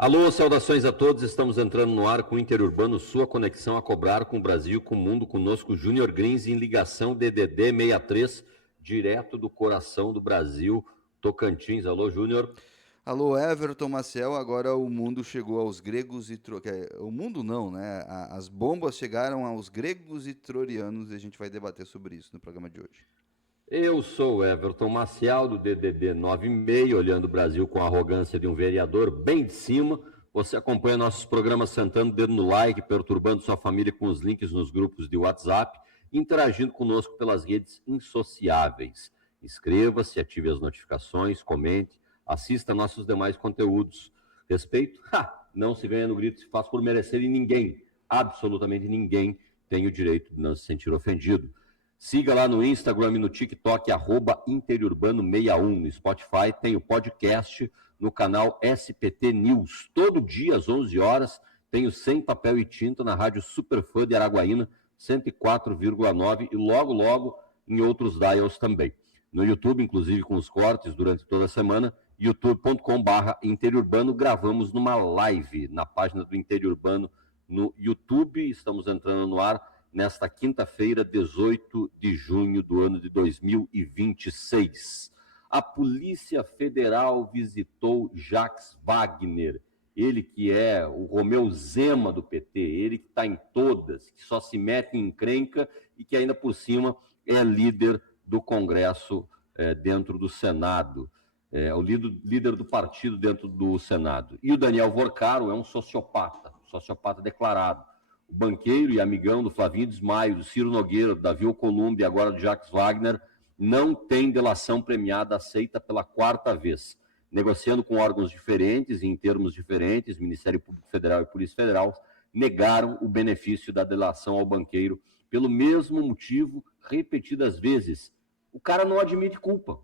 Alô, saudações a todos. Estamos entrando no ar com o Interurbano, sua conexão a cobrar com o Brasil, com o mundo. Conosco, Júnior Grins em ligação DDD 63, direto do coração do Brasil, Tocantins. Alô, Júnior. Alô, Everton Maciel, agora o mundo chegou aos gregos e o mundo não, né? As bombas chegaram aos gregos e troianos e a gente vai debater sobre isso no programa de hoje. Eu sou o Everton Maciel, do DDD 96, olhando o Brasil com a arrogância de um vereador bem de cima. Você acompanha nossos programas sentando o dedo no like, perturbando sua família com os links nos grupos de WhatsApp, interagindo conosco pelas redes insociáveis. Inscreva-se, ative as notificações, comente, assista nossos demais conteúdos. Respeito? Não se ganha no grito, se faz por merecer e ninguém, absolutamente ninguém, tem o direito de não se sentir ofendido. Siga lá no Instagram e no TikTok, @interiurbano61. No Spotify tem o podcast no canal SPT News. Todo dia, às 11 horas, tem o Sem Papel e Tinta na Rádio Superfã de Araguaína, 104,9 e logo, logo em outros dials também. No YouTube, inclusive com os cortes durante toda a semana, youtube.com/interiurbano. Gravamos numa live na página do Interiurbano no YouTube. Estamos entrando no ar nesta quinta-feira, 18 de junho do ano de 2026. A Polícia Federal visitou Jacques Wagner, ele que é o Romeu Zema do PT, ele que está em todas, que só se mete em encrenca e que ainda por cima é líder do Congresso dentro do Senado, o líder do partido dentro do Senado. E o Daniel Vorcaro é um sociopata declarado. O banqueiro e amigão do Flavinho Desmaio, do Ciro Nogueira, do Davi Alcolumbre e agora do Jacques Wagner, não tem delação premiada aceita pela quarta vez. Negociando com órgãos diferentes, em termos diferentes, Ministério Público Federal e Polícia Federal, negaram o benefício da delação ao banqueiro pelo mesmo motivo repetidas vezes. O cara não admite culpa.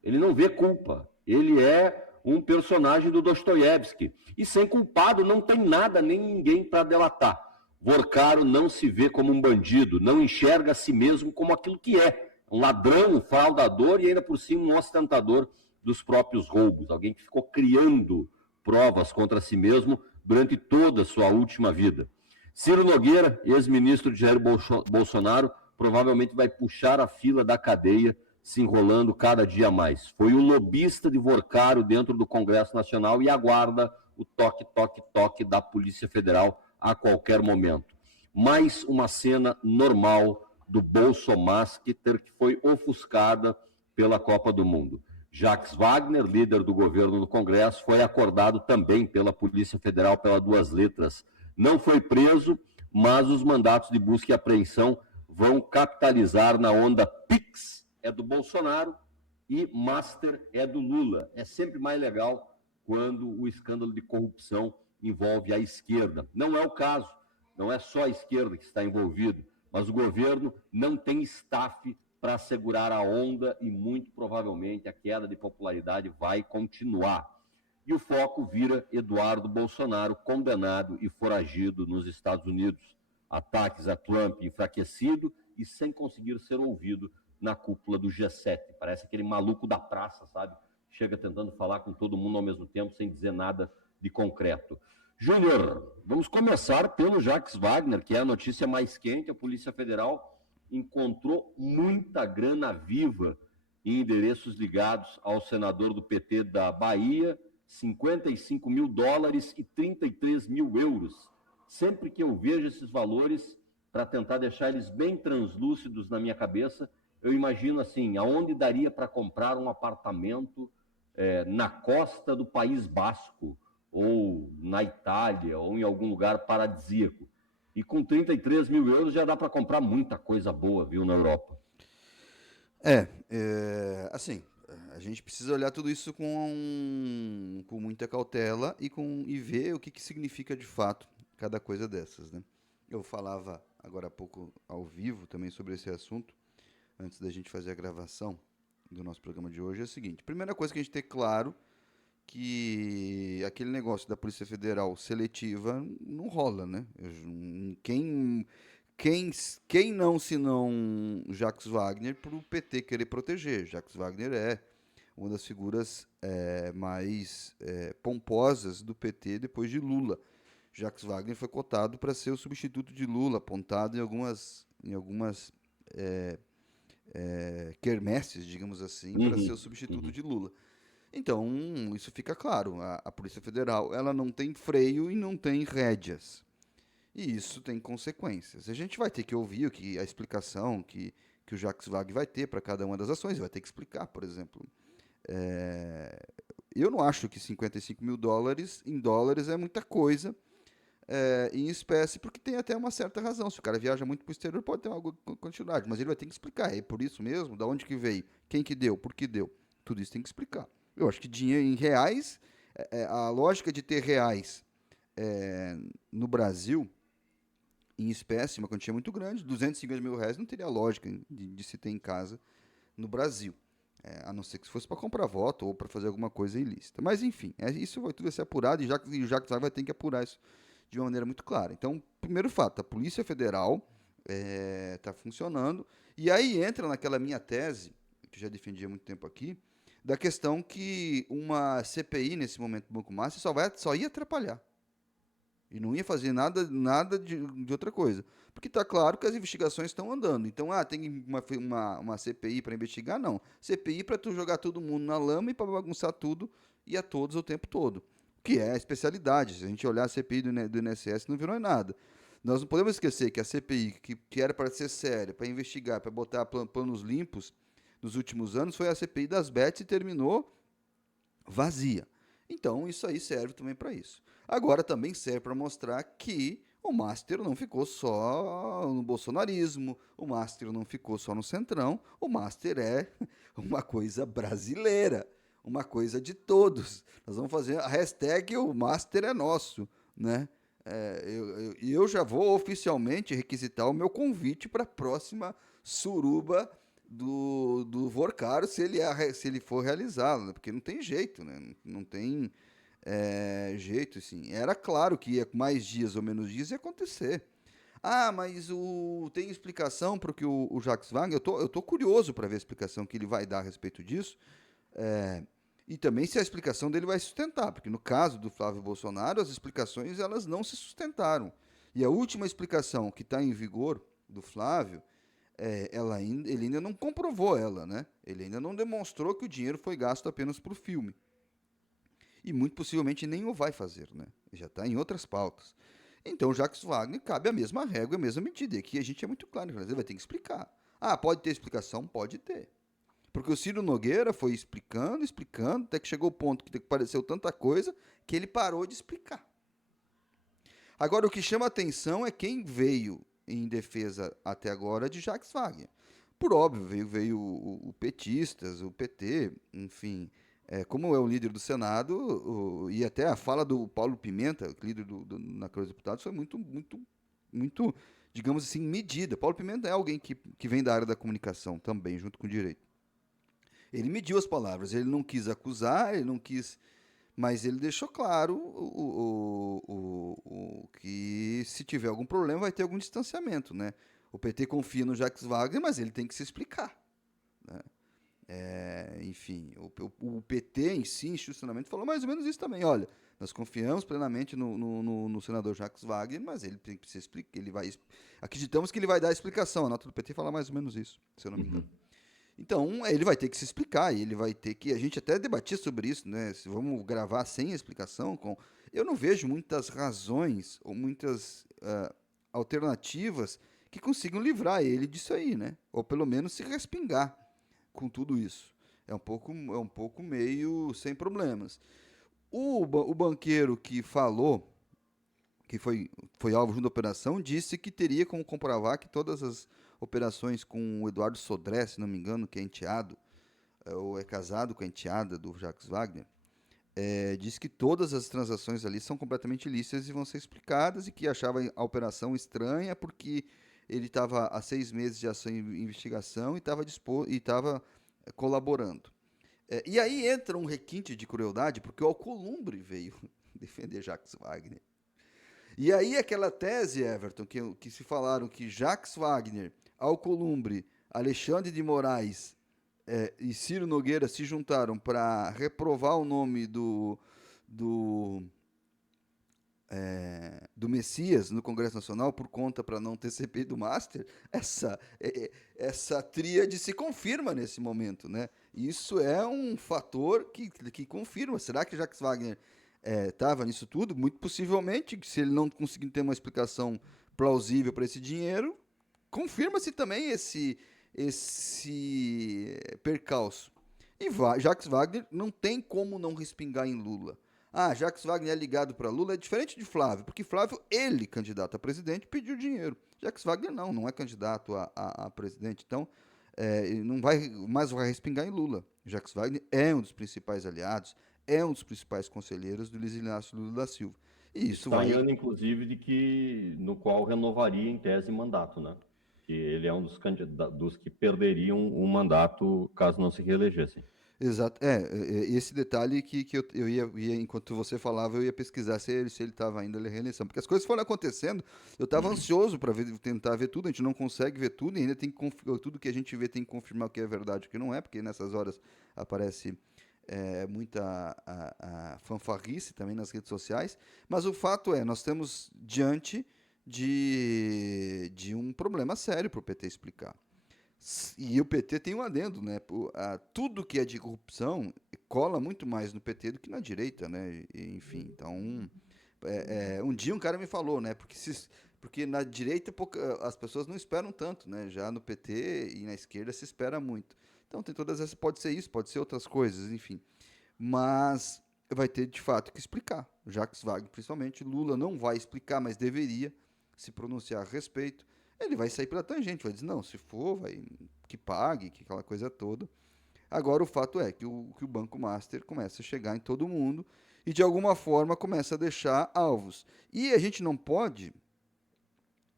Ele não vê culpa. Ele é um personagem do Dostoiévski. E sem culpado não tem nada, nem ninguém para delatar. Vorcaro não se vê como um bandido, não enxerga a si mesmo como aquilo que é. Um ladrão, um fraudador e ainda por cima um ostentador dos próprios roubos. Alguém que ficou criando provas contra si mesmo durante toda a sua última vida. Ciro Nogueira, ex-ministro de Jair Bolsonaro, provavelmente vai puxar a fila da cadeia, se enrolando cada dia mais. Foi o lobista de Vorcaro dentro do Congresso Nacional e aguarda o toque, toque, toque da Polícia Federal a qualquer momento. Mais uma cena normal do Bolsomaster que foi ofuscada pela Copa do Mundo. Jacques Wagner, líder do governo no Congresso, foi acordado também pela Polícia Federal pelas duas letras. Não foi preso, mas os mandatos de busca e apreensão vão capitalizar na onda Pix, é do Bolsonaro, e Master é do Lula. É sempre mais legal quando o escândalo de corrupção envolve a esquerda. Não é o caso, não é só a esquerda que está envolvido, mas o governo não tem staff para segurar a onda e muito provavelmente a queda de popularidade vai continuar. E o foco vira Eduardo Bolsonaro, condenado e foragido nos Estados Unidos. Ataques a Trump enfraquecido e sem conseguir ser ouvido na cúpula do G7. Parece aquele maluco da praça, sabe? Chega tentando falar com todo mundo ao mesmo tempo, sem dizer nada de concreto. Júnior, vamos começar pelo Jacques Wagner, que é a notícia mais quente. A Polícia Federal encontrou muita grana viva em endereços ligados ao senador do PT da Bahia, 55 mil dólares e 33 mil euros. Sempre que eu vejo esses valores, para tentar deixar eles bem translúcidos na minha cabeça, eu imagino assim, aonde daria para comprar um apartamento na costa do País Basco, ou na Itália, ou em algum lugar paradisíaco. E com 33 mil euros já dá para comprar muita coisa boa, viu, na Europa. Assim, a gente precisa olhar tudo isso com muita cautela e ver o que significa de fato cada coisa dessas, né? Eu falava agora há pouco ao vivo também sobre esse assunto, antes da gente fazer a gravação do nosso programa de hoje, é o seguinte. Primeira coisa que a gente tem claro que aquele negócio da Polícia Federal seletiva não rola, né? Quem, quem, quem não, se não Jacques Wagner, para o PT querer proteger? Jacques Wagner é uma das figuras mais pomposas do PT depois de Lula. Jacques Wagner foi cotado para ser o substituto de Lula, apontado em algumas quermesses, digamos assim, para ser o Uhum, substituto uhum. de Lula. Então, isso fica claro. A Polícia Federal, ela não tem freio e não tem rédeas. E isso tem consequências. A gente vai ter que ouvir a explicação que o Jacques Wagner vai ter para cada uma das ações. Ele vai ter que explicar, por exemplo. Eu não acho que 55 mil dólares em dólares é muita coisa em espécie, porque tem até uma certa razão. Se o cara viaja muito para o exterior, pode ter uma quantidade, mas ele vai ter que explicar. É por isso mesmo? Da onde que veio? Quem que deu? Por que deu? Tudo isso tem que explicar. Eu acho que dinheiro em reais, a lógica de ter reais no Brasil, em espécie, uma quantia muito grande, 250 mil reais não teria lógica de se ter em casa no Brasil. A não ser que fosse para comprar voto ou para fazer alguma coisa ilícita. Mas, enfim, isso vai tudo vai ser apurado e o Jacques vai ter que apurar isso de uma maneira muito clara. Então, primeiro fato, a Polícia Federal está funcionando. E aí entra naquela minha tese, que eu já defendi há muito tempo aqui, da questão que uma CPI, nesse momento do Banco Master, só ia atrapalhar. E não ia fazer nada de outra coisa. Porque está claro que as investigações estão andando. Então, tem uma CPI para investigar? Não. CPI para tu jogar todo mundo na lama e para bagunçar tudo e a todos o tempo todo. Que é a especialidade. Se a gente olhar a CPI do INSS, não virou nada. Nós não podemos esquecer que a CPI, que era para ser séria, para investigar, para botar planos limpos nos últimos anos, foi a CPI das bets e terminou vazia. Então, isso aí serve também para isso. Agora, também serve para mostrar que o Master não ficou só no bolsonarismo, o Master não ficou só no centrão, o Master é uma coisa brasileira, uma coisa de todos. Nós vamos fazer a hashtag o Master é nosso, né? Eu já vou oficialmente requisitar o meu convite para a próxima suruba do Vorcaro, se ele for realizá-lo, né? Porque não tem jeito, né? Não tem jeito, assim. Era claro que ia mais dias ou menos dias ia acontecer. Mas tem explicação para o que o Jacques Wagner. Eu tô curioso para ver a explicação que ele vai dar a respeito disso. E também se a explicação dele vai sustentar, porque no caso do Flávio Bolsonaro, as explicações elas não se sustentaram. E a última explicação que está em vigor do Flávio, ele ainda não comprovou ela, né? Ele ainda não demonstrou que o dinheiro foi gasto apenas para o filme. E muito possivelmente nem o vai fazer, né? Já está em outras pautas. Então, Jacques Wagner cabe a mesma régua, a mesma medida. E aqui a gente é muito claro, ele vai ter que explicar. Pode ter explicação? Pode ter. Porque o Ciro Nogueira foi explicando, explicando, até que chegou o ponto que pareceu tanta coisa que ele parou de explicar. Agora, o que chama a atenção é quem veio em defesa até agora de Jacques Wagner. Por óbvio, veio o petistas, o PT, enfim. Como é o líder do Senado, e até a fala do Paulo Pimenta, líder na Câmara dos Deputados, foi muito, muito, muito, digamos assim, medida. Paulo Pimenta é alguém que vem da área da comunicação também, junto com o direito. Ele mediu as palavras, ele não quis acusar, ele não quis, mas ele deixou claro que se tiver algum problema vai ter algum distanciamento, né? O PT confia no Jacques Wagner, mas ele tem que se explicar, né? Enfim, o PT em si, institucionalmente, falou mais ou menos isso também. Olha, nós confiamos plenamente no senador Jacques Wagner, mas ele tem que se explicar. Acreditamos que ele vai dar a explicação. A nota do PT fala mais ou menos isso, se eu não me engano. Então, ele vai ter que se explicar, e ele vai ter que. A gente até debatia sobre isso, né? Se vamos gravar sem explicação. Eu não vejo muitas razões ou muitas alternativas que consigam livrar ele disso aí, né? Ou pelo menos se respingar com tudo isso. É um pouco meio sem problemas. O banqueiro que falou, que foi alvo junto à operação, disse que teria como comprovar que todas as operações com o Eduardo Sodré, se não me engano, que é enteado, ou é casado com a enteada do Jacques Wagner, disse que todas as transações ali são completamente ilícitas e vão ser explicadas, e que achava a operação estranha porque ele estava há 6 meses de ação em investigação e estava colaborando. E aí entra um requinte de crueldade, porque o Alcolumbre veio defender Jacques Wagner. E aí aquela tese, Everton, que se falaram que Jacques Wagner, Alcolumbre, Alexandre de Moraes e Ciro Nogueira se juntaram para reprovar o nome do, do Messias no Congresso Nacional por conta para não ter CPI do Master, essa tríade se confirma nesse momento, né? Isso é um fator que confirma. Será que Jacques Wagner estava nisso tudo? Muito possivelmente, se ele não conseguir ter uma explicação plausível para esse dinheiro, confirma-se também esse percalço. E Jacques Wagner não tem como não respingar em Lula. Ah, Jacques Wagner é ligado para Lula, é diferente de Flávio, porque Flávio, ele, candidato a presidente, pediu dinheiro. Jacques Wagner não é candidato a presidente, então ele não vai, mas vai respingar em Lula. Jacques Wagner é um dos principais aliados, é um dos principais conselheiros do Luiz Inácio Lula da Silva. E isso Está em vai. ano, inclusive, no qual renovaria em tese mandato, né? Que ele é um dos que perderiam o mandato caso não se reelegessem. Exato. Esse detalhe que eu ia, enquanto você falava, eu ia pesquisar se ele estava ainda na reeleição. Porque as coisas foram acontecendo, eu estava ansioso para tentar ver tudo, a gente não consegue ver tudo, e ainda tem que tudo que a gente vê tem que confirmar o que é verdade e o que não é, porque nessas horas aparece muita a fanfarrice também nas redes sociais. Mas o fato nós estamos diante de um problema sério para o PT explicar. E o PT tem um adendo, né? Tudo que é de corrupção cola muito mais no PT do que na direita, né? Enfim, então um dia um cara me falou, né? Porque na direita as pessoas não esperam tanto, né? Já no PT e na esquerda se espera muito. Então tem todas essas, pode ser isso, pode ser outras coisas, enfim. Mas vai ter de fato que explicar. Jacques Wagner, principalmente, Lula não vai explicar, mas deveria se pronunciar a respeito. Ele vai sair pela tangente, vai dizer, não, se for, vai que pague, que aquela coisa toda. Agora o fato é que o Banco Master começa a chegar em todo mundo e de alguma forma começa a deixar alvos. E a gente não pode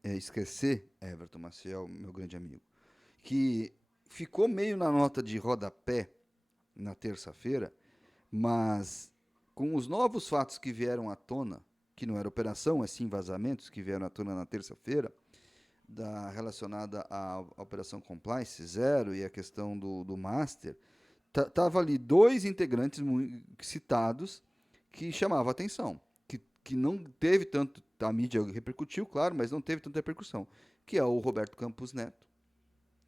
esquecer, Everton Maciel, meu grande amigo, que ficou meio na nota de rodapé na terça-feira, mas com os novos fatos que vieram à tona, que não era operação, mas sim vazamentos que vieram à tona na terça-feira, relacionada à Operação Compliance Zero e a questão do Master, tava ali dois integrantes citados que chamavam a atenção, que não teve tanto, a mídia repercutiu, claro, mas não teve tanta repercussão, que é o Roberto Campos Neto,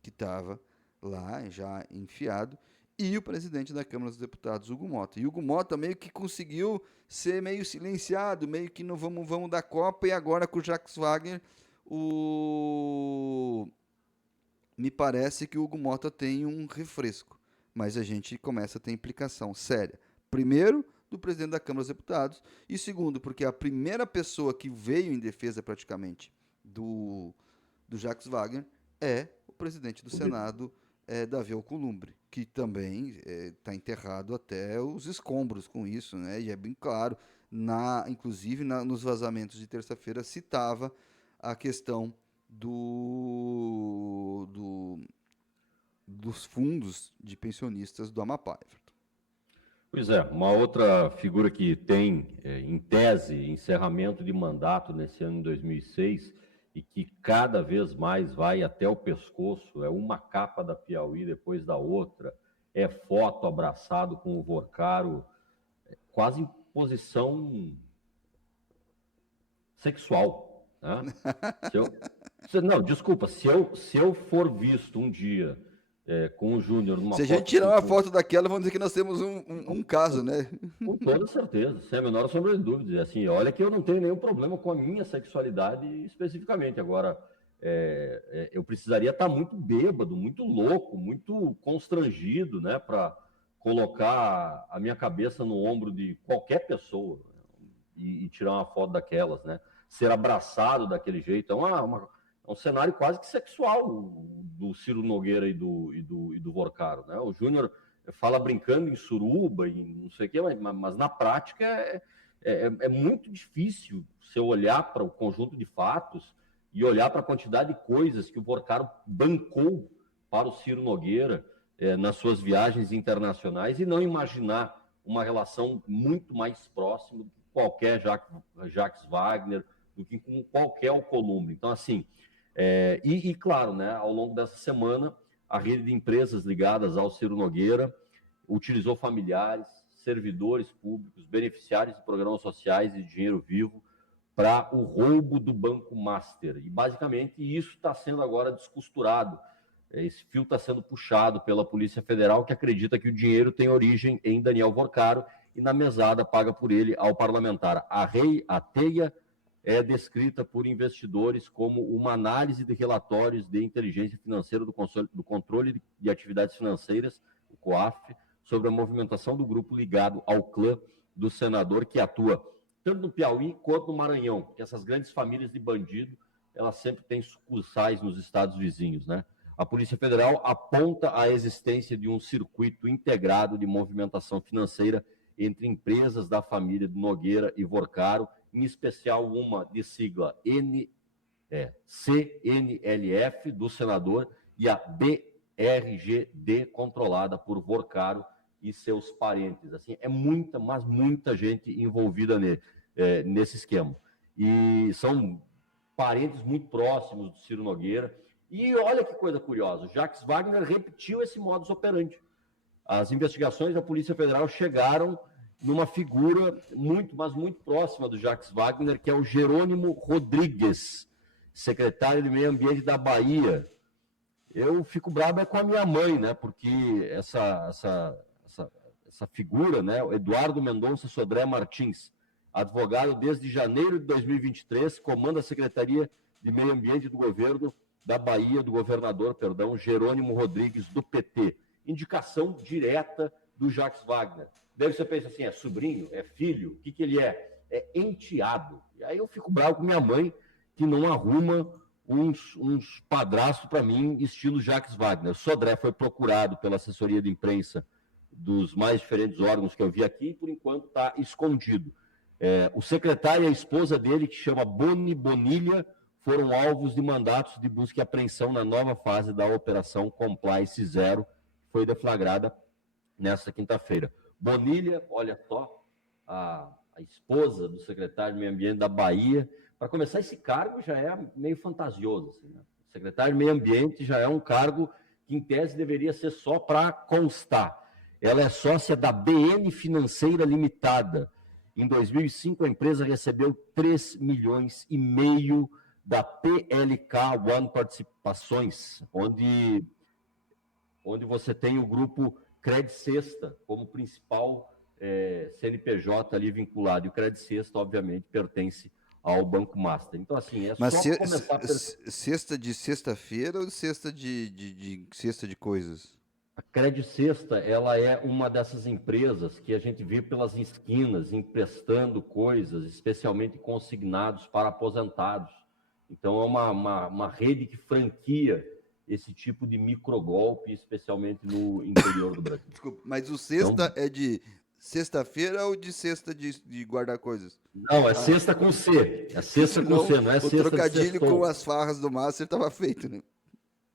que estava lá já enfiado, e o presidente da Câmara dos Deputados, Hugo Mota. E Hugo Mota meio que conseguiu ser meio silenciado, meio que não vamos dar Copa, e agora com o Jacques Wagner, me parece que o Hugo Mota tem um refresco, mas a gente começa a ter implicação séria. Primeiro, do presidente da Câmara dos Deputados, e segundo, porque a primeira pessoa que veio em defesa praticamente do Jacques Wagner é o presidente do Senado, Davi Alcolumbre, que também está enterrado até os escombros com isso, né? E é bem claro, inclusive nos vazamentos de terça-feira, citava a questão dos fundos de pensionistas do Amapá. Pois é, uma outra figura que tem, em tese, encerramento de mandato nesse ano de 2006 e que cada vez mais vai até o pescoço, é uma capa da Piauí depois da outra, é foto abraçado com o Vorcaro, quase em posição sexual, né? Não, desculpa, se eu for visto um dia com o Júnior numa foto... Se a gente tirar uma foto daquela, vamos dizer que nós temos um caso, né? Com toda certeza, sem a menor sombra de dúvida. Assim, olha que eu não tenho nenhum problema com a minha sexualidade especificamente. Agora, eu precisaria estar muito bêbado, muito louco, muito constrangido, né, para colocar a minha cabeça no ombro de qualquer pessoa e tirar uma foto daquelas, né? Ser abraçado daquele jeito. É um cenário quase que sexual do Ciro Nogueira e do Vorcaro, né? O Júnior fala brincando em suruba e não sei o quê, mas na prática é muito difícil você olhar para o conjunto de fatos e olhar para a quantidade de coisas que o Vorcaro bancou para o Ciro Nogueira nas suas viagens internacionais e não imaginar uma relação muito mais próxima do que qualquer Jacques Wagner, do que com qualquer Alcolumbre. Então, assim, e claro, né, ao longo dessa semana, a rede de empresas ligadas ao Ciro Nogueira, utilizou familiares, servidores públicos, beneficiários de programas sociais e de dinheiro vivo para o roubo do Banco Master. E, basicamente, isso está sendo agora descosturado. Esse fio está sendo puxado pela Polícia Federal, que acredita que o dinheiro tem origem em Daniel Vorcaro e na mesada paga por ele ao parlamentar. A teia é descrita por investidores como uma análise de relatórios de inteligência financeira do Controle de Atividades Financeiras, o COAF, sobre a movimentação do grupo ligado ao clã do senador que atua tanto no Piauí quanto no Maranhão, porque essas grandes famílias de bandido, elas sempre têm sucursais nos estados vizinhos, né? A Polícia Federal aponta a existência de um circuito integrado de movimentação financeira entre empresas da família do Nogueira e Vorcaro, em especial uma de sigla CNLF, do senador, e a BRGD, controlada por Vorcaro e seus parentes. Assim, é muita, mas muita gente envolvida nesse esquema. E são parentes muito próximos do Ciro Nogueira. E olha que coisa curiosa, o Jacques Wagner repetiu esse modus operandi. As investigações da Polícia Federal chegaram numa figura muito, mas muito próxima do Jacques Wagner, que é o Jerônimo Rodrigues, secretário de Meio Ambiente da Bahia. Eu fico bravo com a minha mãe, né? Porque essa figura, né? O Eduardo Mendonça Sodré Martins, advogado desde janeiro de 2023, comanda a Secretaria de Meio Ambiente do governo da Bahia, do governador, Jerônimo Rodrigues, do PT. Indicação direta do Jacques Wagner. Daí você pensa assim, é sobrinho? É filho? O que ele é? É enteado. E aí eu fico bravo com minha mãe, que não arruma uns padrastos para mim, estilo Jacques Wagner. O Sodré foi procurado pela assessoria de imprensa dos mais diferentes órgãos que eu vi aqui, e por enquanto está escondido. O secretário e a esposa dele, que chama Boni Bonilha, foram alvos de mandatos de busca e apreensão na nova fase da Operação Compliance Zero, que foi deflagrada nesta quinta-feira. Bonilha, olha só, a esposa do secretário de Meio Ambiente da Bahia. Para começar, esse cargo já é meio fantasioso. Assim, né? O secretário de Meio Ambiente já é um cargo que, em tese, deveria ser só para constar. Ela é sócia da BN Financeira Limitada. Em 2005, a empresa recebeu 3,5 milhões da PLK One Participações, onde você tem o grupo Credit Sexta como principal CNPJ ali vinculado. E o Credit Sexta, obviamente, pertence ao Banco Master. Então, assim, é Mas só começar... Sexta de sexta-feira ou sexta de cesta de coisas? A Credit Sexta, ela é uma dessas empresas que a gente vê pelas esquinas, emprestando coisas, especialmente consignados para aposentados. Então, é uma rede que franquia esse tipo de microgolpe, especialmente no interior do Brasil. Desculpa, mas o sexta é de sexta-feira ou de sexta de guardar coisas? Não, é sexta com C. É sexta com C, não é sexta de o trocadilho sextou. com as farras do Master estava feito, né?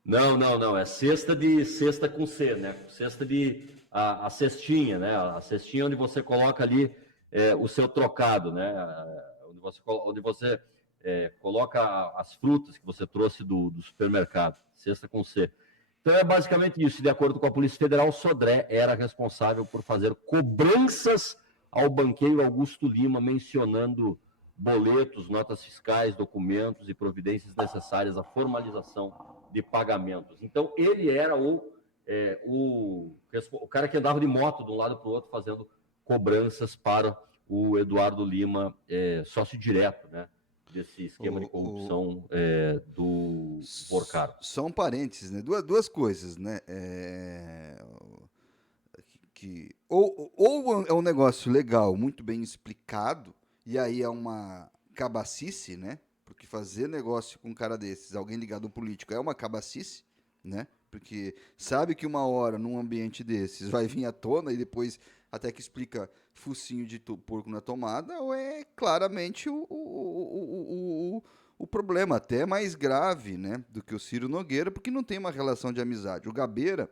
Não. É sexta com C, né? Sexta de... A cestinha, né? A cestinha onde você coloca ali o seu trocado, né? Onde você coloca as frutas que você trouxe do supermercado. Sexta com C. Então é basicamente isso. De acordo com a Polícia Federal, o Sodré era responsável por fazer cobranças ao banqueiro Augusto Lima, mencionando boletos, notas fiscais, documentos e providências necessárias à formalização de pagamentos. Então, ele era o cara que andava de moto de um lado para o outro, fazendo cobranças para o Eduardo Lima, sócio direto, né, desse esquema de corrupção do Vorcaro. Só um parênteses, né? Duas coisas, né? Ou é um negócio legal, muito bem explicado, e aí é uma cabacice, né? Porque fazer negócio com um cara desses, alguém ligado ao político, é uma cabacice, né? Porque sabe que uma hora, num ambiente desses, vai vir à tona e depois até que explica focinho de porco na tomada, ou é claramente o problema, até mais grave, né, do que o Ciro Nogueira, porque não tem uma relação de amizade. O Gabeira,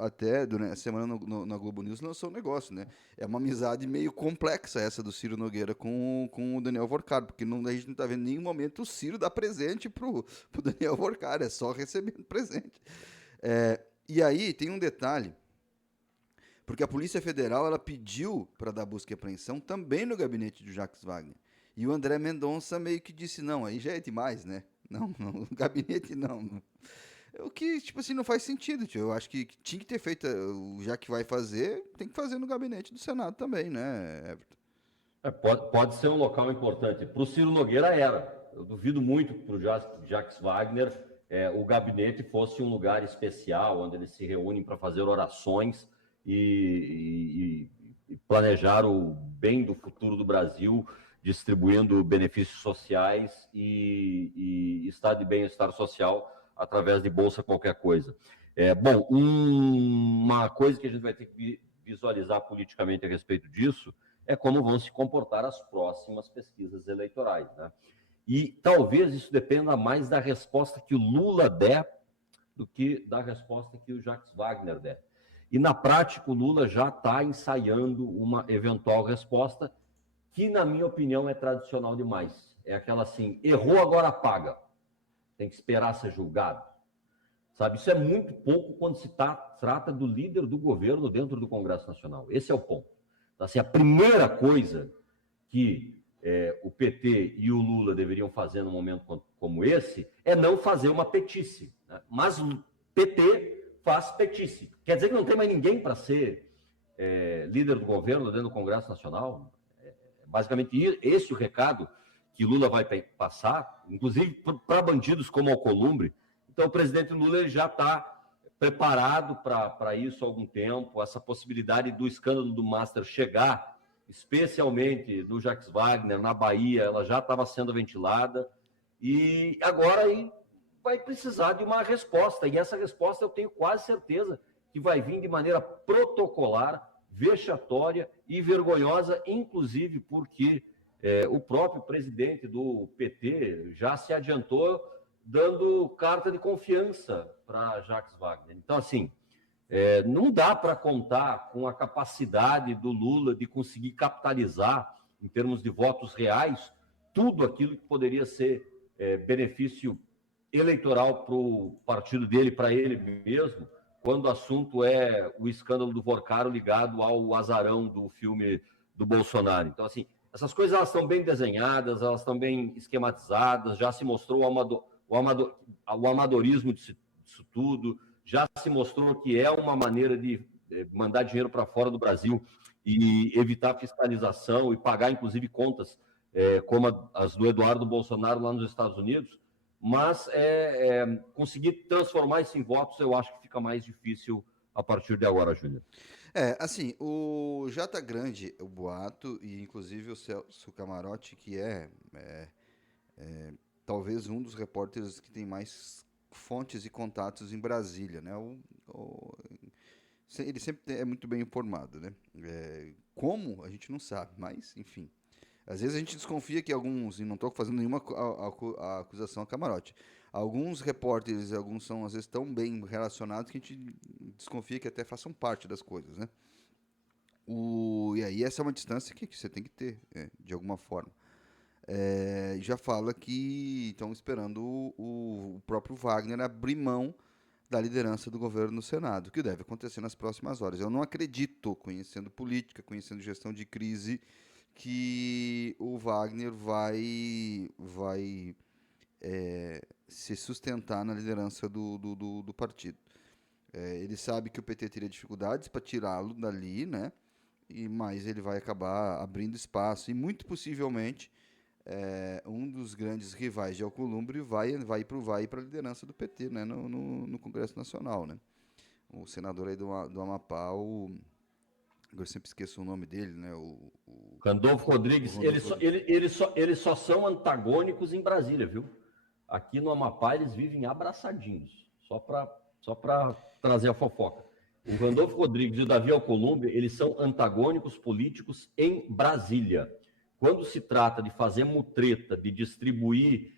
até durante a semana na Globo News, lançou um negócio, né? É uma amizade meio complexa essa do Ciro Nogueira com o Daniel Vorcaro, porque a gente não está vendo em nenhum momento o Ciro dar presente pro Daniel Vorcaro, é só recebendo presente. E aí tem um detalhe, porque a Polícia Federal ela pediu para dar busca e apreensão também no gabinete do Jacques Wagner. E o André Mendonça meio que disse, não, aí já é demais, né? Não, no gabinete não. O que, tipo assim, não faz sentido, tio. Eu acho que tinha que ter feito, já que vai fazer, tem que fazer no gabinete do Senado também, né, Everton? Pode ser um local importante. Para o Ciro Nogueira era. Eu duvido muito que para o Jacques Wagner o gabinete fosse um lugar especial, onde eles se reúnem para fazer orações e planejar o bem do futuro do Brasil, distribuindo benefícios sociais e estado de bem-estar social através de bolsa qualquer coisa. Bom, uma coisa que a gente vai ter que visualizar politicamente a respeito disso é como vão se comportar as próximas pesquisas eleitorais, né? E talvez isso dependa mais da resposta que o Lula der do que da resposta que o Jacques Wagner der. E na prática o Lula já está ensaiando uma eventual resposta que, na minha opinião, é tradicional demais. É aquela assim, errou, agora paga. Tem que esperar ser julgado. Sabe, isso é muito pouco quando se trata do líder do governo dentro do Congresso Nacional. Esse é o ponto. Assim, a primeira coisa que o PT e o Lula deveriam fazer num momento como esse é não fazer uma petice, né? Mas o PT faz petice. Quer dizer que não tem mais ninguém para ser líder do governo dentro do Congresso Nacional? Basicamente, esse é o recado que Lula vai passar, inclusive para bandidos como Alcolumbre. Então, o presidente Lula ele já está preparado para isso há algum tempo, essa possibilidade do escândalo do Master chegar, especialmente do Jacques Wagner, na Bahia, ela já estava sendo ventilada, e agora aí vai precisar de uma resposta, e essa resposta eu tenho quase certeza que vai vir de maneira protocolar, vexatória e vergonhosa, inclusive porque o próprio presidente do PT já se adiantou dando carta de confiança para Jacques Wagner. Então, assim, não dá para contar com a capacidade do Lula de conseguir capitalizar, em termos de votos reais, tudo aquilo que poderia ser benefício eleitoral para o partido dele, para ele mesmo, quando o assunto é o escândalo do Vorcaro ligado ao azarão do filme do Bolsonaro. Então, assim, essas coisas elas estão bem desenhadas, elas estão bem esquematizadas, já se mostrou o amadorismo disso tudo, já se mostrou que é uma maneira de mandar dinheiro para fora do Brasil e evitar fiscalização e pagar, inclusive, contas como as do Eduardo Bolsonaro lá nos Estados Unidos, mas conseguir transformar isso em votos eu acho que fica mais difícil a partir de agora, Júnior. Assim, já tá grande o boato, e inclusive o Celso Camarote, que talvez um dos repórteres que tem mais fontes e contatos em Brasília, né? Ele sempre é muito bem informado, né? Como, a gente não sabe, mas, enfim. Às vezes a gente desconfia que alguns, e não estou fazendo nenhuma acusação a Camarote, alguns repórteres, alguns são às vezes tão bem relacionados que a gente desconfia que até façam parte das coisas, né? E aí essa é uma distância que você tem que ter, de alguma forma. Já fala que estão esperando o próprio Wagner abrir mão da liderança do governo no Senado, que deve acontecer nas próximas horas. Eu não acredito, conhecendo política, conhecendo gestão de crise, que o Wagner vai se sustentar na liderança do partido. Ele sabe que o PT teria dificuldades para tirá-lo dali, né? Mas ele vai acabar abrindo espaço e muito possivelmente um dos grandes rivais de Alcolumbre vai para a liderança do PT, né? No Congresso Nacional, né? O senador aí do Amapá, eu sempre esqueço o nome dele, né? Randolfo Rodrigues. Eles só são antagônicos em Brasília, viu? Aqui no Amapá eles vivem abraçadinhos, só para trazer a fofoca. O Randolfo Rodrigues e o Davi Alcolumbre, eles são antagônicos políticos em Brasília. Quando se trata de fazer mutreta, de distribuir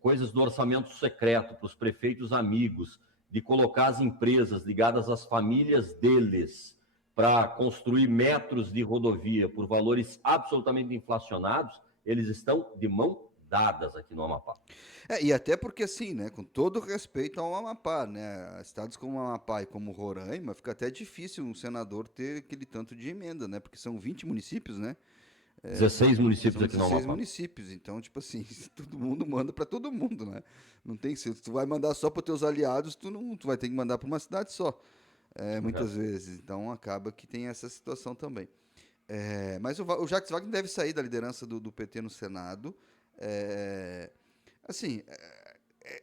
coisas do orçamento secreto para os prefeitos amigos, de colocar as empresas ligadas às famílias deles para construir metros de rodovia por valores absolutamente inflacionados, eles estão de mão dadas aqui no Amapá. E até porque assim, né, com todo respeito ao Amapá, né, estados como Amapá e como Roraima, fica até difícil um senador ter aquele tanto de emenda, né, porque são 20 municípios, né, 16 municípios são aqui no 16 Amapá. municípios, então, tipo assim, todo mundo manda para todo mundo, né, não tem, se tu vai mandar só para teus aliados, tu vai ter que mandar para uma cidade só, muitas vezes, então acaba que tem essa situação também. Mas o Jacques Wagner deve sair da liderança do PT no Senado. Assim,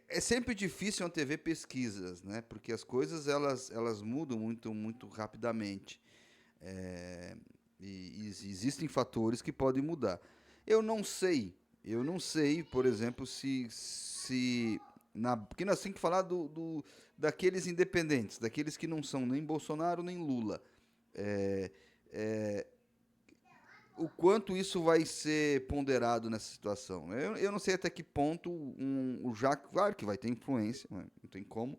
é sempre difícil ontem ver pesquisas, né? Porque as coisas elas mudam muito rapidamente. E existem fatores que podem mudar. Eu não sei, por exemplo, porque nós temos que falar daqueles independentes, daqueles que não são nem Bolsonaro nem Lula. É, é, o quanto isso vai ser ponderado nessa situação. Eu não sei até que ponto o Jacques, claro que vai ter influência, né? Não tem como,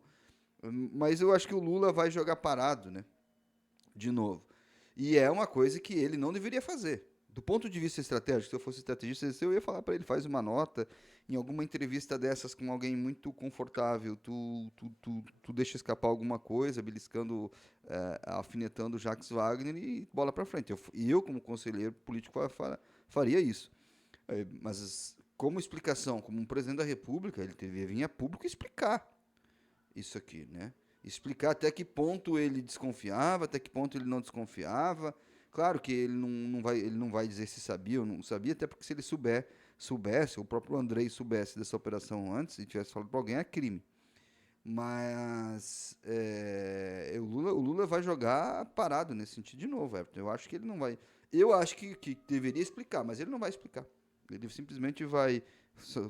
mas eu acho que o Lula vai jogar parado, né? De novo. E é uma coisa que ele não deveria fazer. Do ponto de vista estratégico, se eu fosse estrategista, eu ia falar para ele, faz uma nota, em alguma entrevista dessas com alguém muito confortável, tu deixa escapar alguma coisa, beliscando, alfinetando o Jacques Wagner e bola para frente. Eu, como conselheiro político, faria isso. Mas como explicação, como um presidente da República, ele deveria vir a público explicar isso aqui, né? Explicar até que ponto ele desconfiava, até que ponto ele não desconfiava. Claro que ele não vai dizer se sabia ou não sabia, até porque se ele soubesse, o próprio Andrei soubesse dessa operação antes e tivesse falado para alguém, é crime. Mas o Lula vai jogar parado nesse sentido de novo, Everton. Eu acho que ele não vai. Eu acho que deveria explicar, mas ele não vai explicar. Ele simplesmente vai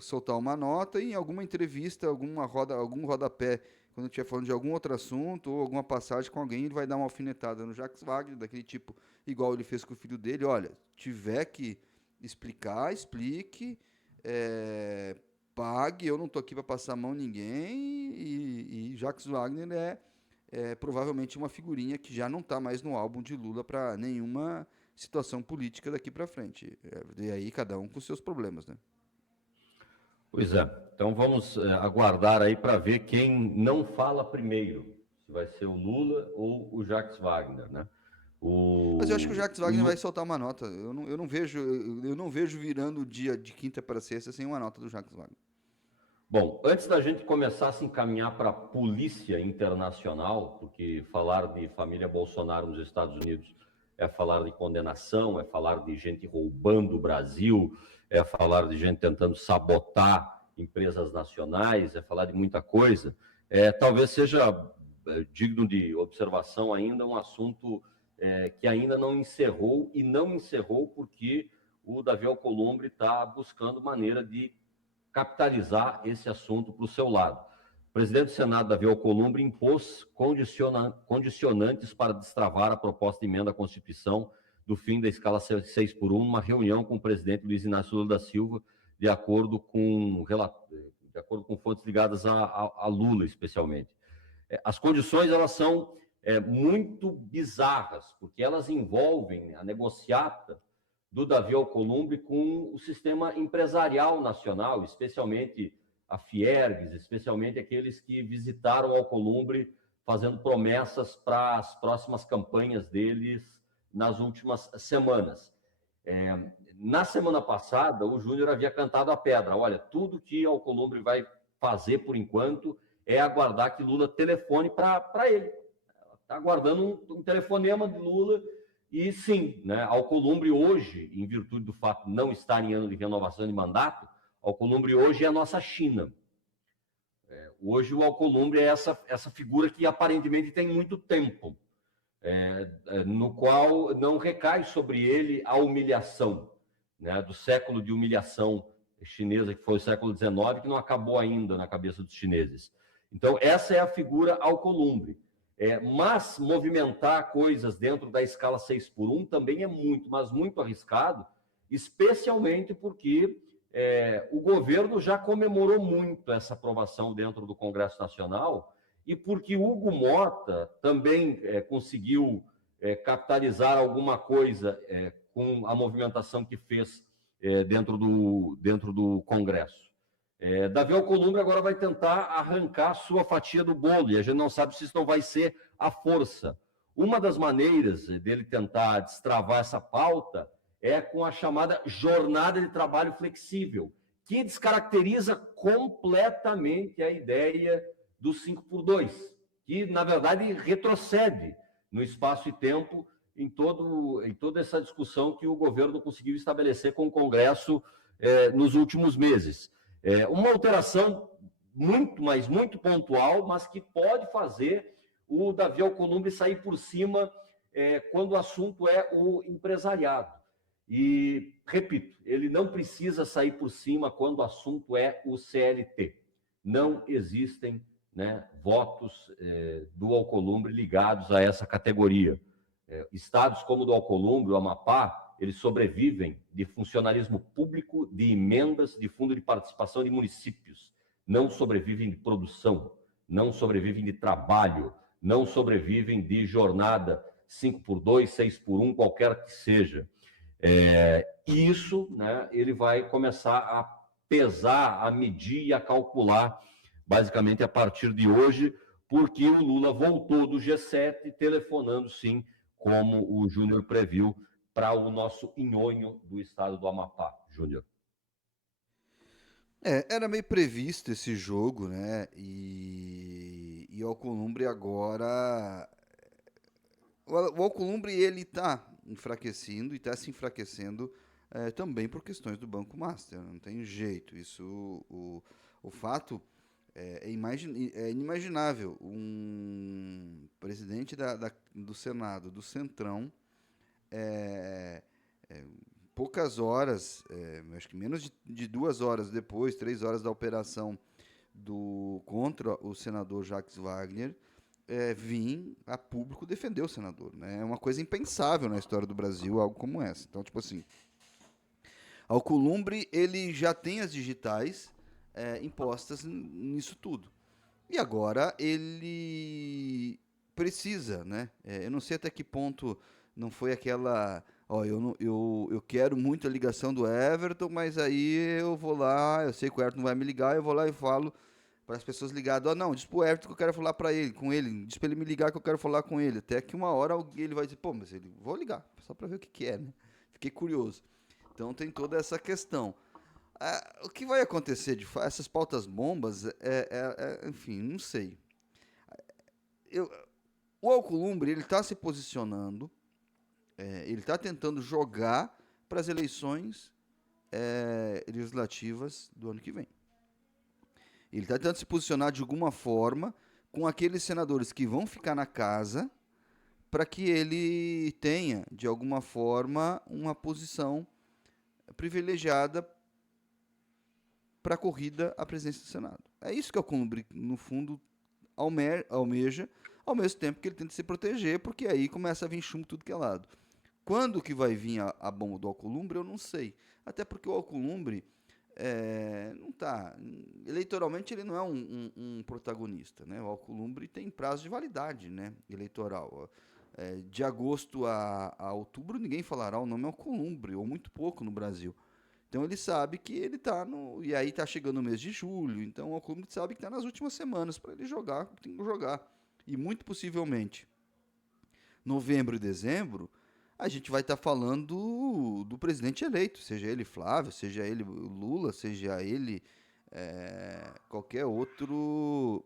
soltar uma nota e em alguma entrevista, algum rodapé, quando estiver falando de algum outro assunto ou alguma passagem com alguém, ele vai dar uma alfinetada no Jacques Wagner, daquele tipo, igual ele fez com o filho dele. Olha, tiver que explicar, explique, pague, eu não estou aqui para passar a mão em ninguém. E Jacques Wagner é provavelmente uma figurinha que já não está mais no álbum de Lula para nenhuma situação política daqui para frente. E aí cada um com seus problemas, né? Pois é. Então vamos aguardar aí para ver quem não fala primeiro, se vai ser o Lula ou o Jacques Wagner, né? Mas eu acho que o Jacques Wagner vai soltar uma nota. Eu não vejo virando o dia de quinta para sexta sem uma nota do Jacques Wagner. Bom, antes da gente começar a se encaminhar para a polícia internacional, porque falar de família Bolsonaro nos Estados Unidos é falar de condenação, é falar de gente roubando o Brasil, é falar de gente tentando sabotar empresas nacionais, é falar de muita coisa. Talvez seja digno de observação ainda um assunto que ainda não encerrou, e não encerrou porque o Davi Alcolumbre está buscando maneira de capitalizar esse assunto para o seu lado. O presidente do Senado, Davi Alcolumbre, impôs condicionantes para destravar a proposta de emenda à Constituição do fim da escala 6x1, numa reunião com o presidente Luiz Inácio Lula da Silva, de acordo com fontes ligadas a Lula, especialmente. As condições elas são muito bizarras, porque elas envolvem a negociata do Davi Alcolumbre com o sistema empresarial nacional, especialmente a Fiergues, especialmente aqueles que visitaram Alcolumbre fazendo promessas para as próximas campanhas deles nas últimas semanas. Na semana passada, o Júnior havia cantado a pedra. Olha, tudo que Alcolumbre vai fazer por enquanto é aguardar que Lula telefone para ele. Está aguardando um telefonema de Lula. E sim, né, Alcolumbre hoje, em virtude do fato de não estar em ano de renovação de mandato, Alcolumbre hoje é a nossa China. Hoje o Alcolumbre é essa figura que aparentemente tem muito tempo, no qual não recai sobre ele a humilhação, né, do século de humilhação chinesa, que foi o século XIX, que não acabou ainda na cabeça dos chineses. Então, essa é a figura Alcolumbre. Mas movimentar coisas dentro da escala 6x1 também é muito, mas muito arriscado, especialmente porque o governo já comemorou muito essa aprovação dentro do Congresso Nacional e porque Hugo Mota também conseguiu capitalizar alguma coisa com a movimentação que fez dentro do Congresso. Davi Alcolumbre agora vai tentar arrancar a sua fatia do bolo, e a gente não sabe se isso não vai ser à força. Uma das maneiras dele tentar destravar essa pauta é com a chamada jornada de trabalho flexível, que descaracteriza completamente a ideia do 5x2, que, na verdade, retrocede no espaço e tempo em toda essa discussão que o governo conseguiu estabelecer com o Congresso nos últimos meses. Uma alteração muito pontual, mas que pode fazer o Davi Alcolumbre sair por cima quando o assunto é o empresariado. E, repito, ele não precisa sair por cima quando o assunto é o CLT. Não existem, né, votos do Alcolumbre ligados a essa categoria. Estados como o do Alcolumbre, o Amapá, eles sobrevivem de funcionalismo público, de emendas, de fundo de participação de municípios. Não sobrevivem de produção, não sobrevivem de trabalho, não sobrevivem de jornada 5x2, 6x1, qualquer que seja. E isso, né, ele vai começar a pesar, a medir e a calcular, basicamente a partir de hoje, porque o Lula voltou do G7 telefonando, sim, como o Júnior previu, para o nosso inhonho do estado do Amapá, Júnior. Era meio previsto esse jogo, né? E o Alcolumbre agora. O Alcolumbre ele tá enfraquecendo e está se enfraquecendo também por questões do Banco Master. Não tem jeito. Isso, o fato é inimaginável. Um presidente do Senado, do Centrão, poucas horas, acho que menos de 2 horas depois, 3 horas da operação contra o senador Jacques Wagner, vir a público defender o senador, né? É uma coisa impensável na história do Brasil, algo como essa. Então, tipo assim, Alcolumbre, ele já tem as digitais impostas nisso tudo. E agora ele precisa, né? Eu não sei até que ponto não foi aquela... eu quero muito a ligação do Everton, mas aí eu vou lá, eu sei que o Everton não vai me ligar, eu vou lá e falo para as pessoas ligadas, não, diz pro Everton que eu quero falar com ele, diz para ele me ligar que eu quero falar com ele, até que uma hora ele vai dizer, pô, mas vou ligar, só para ver o que é, né? Fiquei curioso. Então tem toda essa questão. O que vai acontecer de fato, essas pautas bombas, enfim, não sei. O Alcolumbre, ele está se posicionando, ele está tentando jogar para as eleições legislativas do ano que vem. Ele está tentando se posicionar de alguma forma com aqueles senadores que vão ficar na casa para que ele tenha, de alguma forma, uma posição privilegiada para a corrida à presidência do Senado. É isso que o Alcolumbre, no fundo, almeja, ao mesmo tempo que ele tenta se proteger, porque aí começa a vir chumbo tudo que é lado. Quando que vai vir a bomba do Alcolumbre, eu não sei. Até porque o Alcolumbre não tá... Eleitoralmente, ele não é um protagonista, né? O Alcolumbre tem prazo de validade, né, eleitoral. De agosto a outubro, ninguém falará o nome Alcolumbre, ou muito pouco no Brasil. Então ele sabe que ele está no... E aí está chegando o mês de julho, então o Alcolumbre sabe que está nas últimas semanas para ele jogar, tem que jogar. E muito possivelmente, novembro e dezembro, a gente vai estar falando do presidente eleito, seja ele Flávio, seja ele Lula, seja ele qualquer outro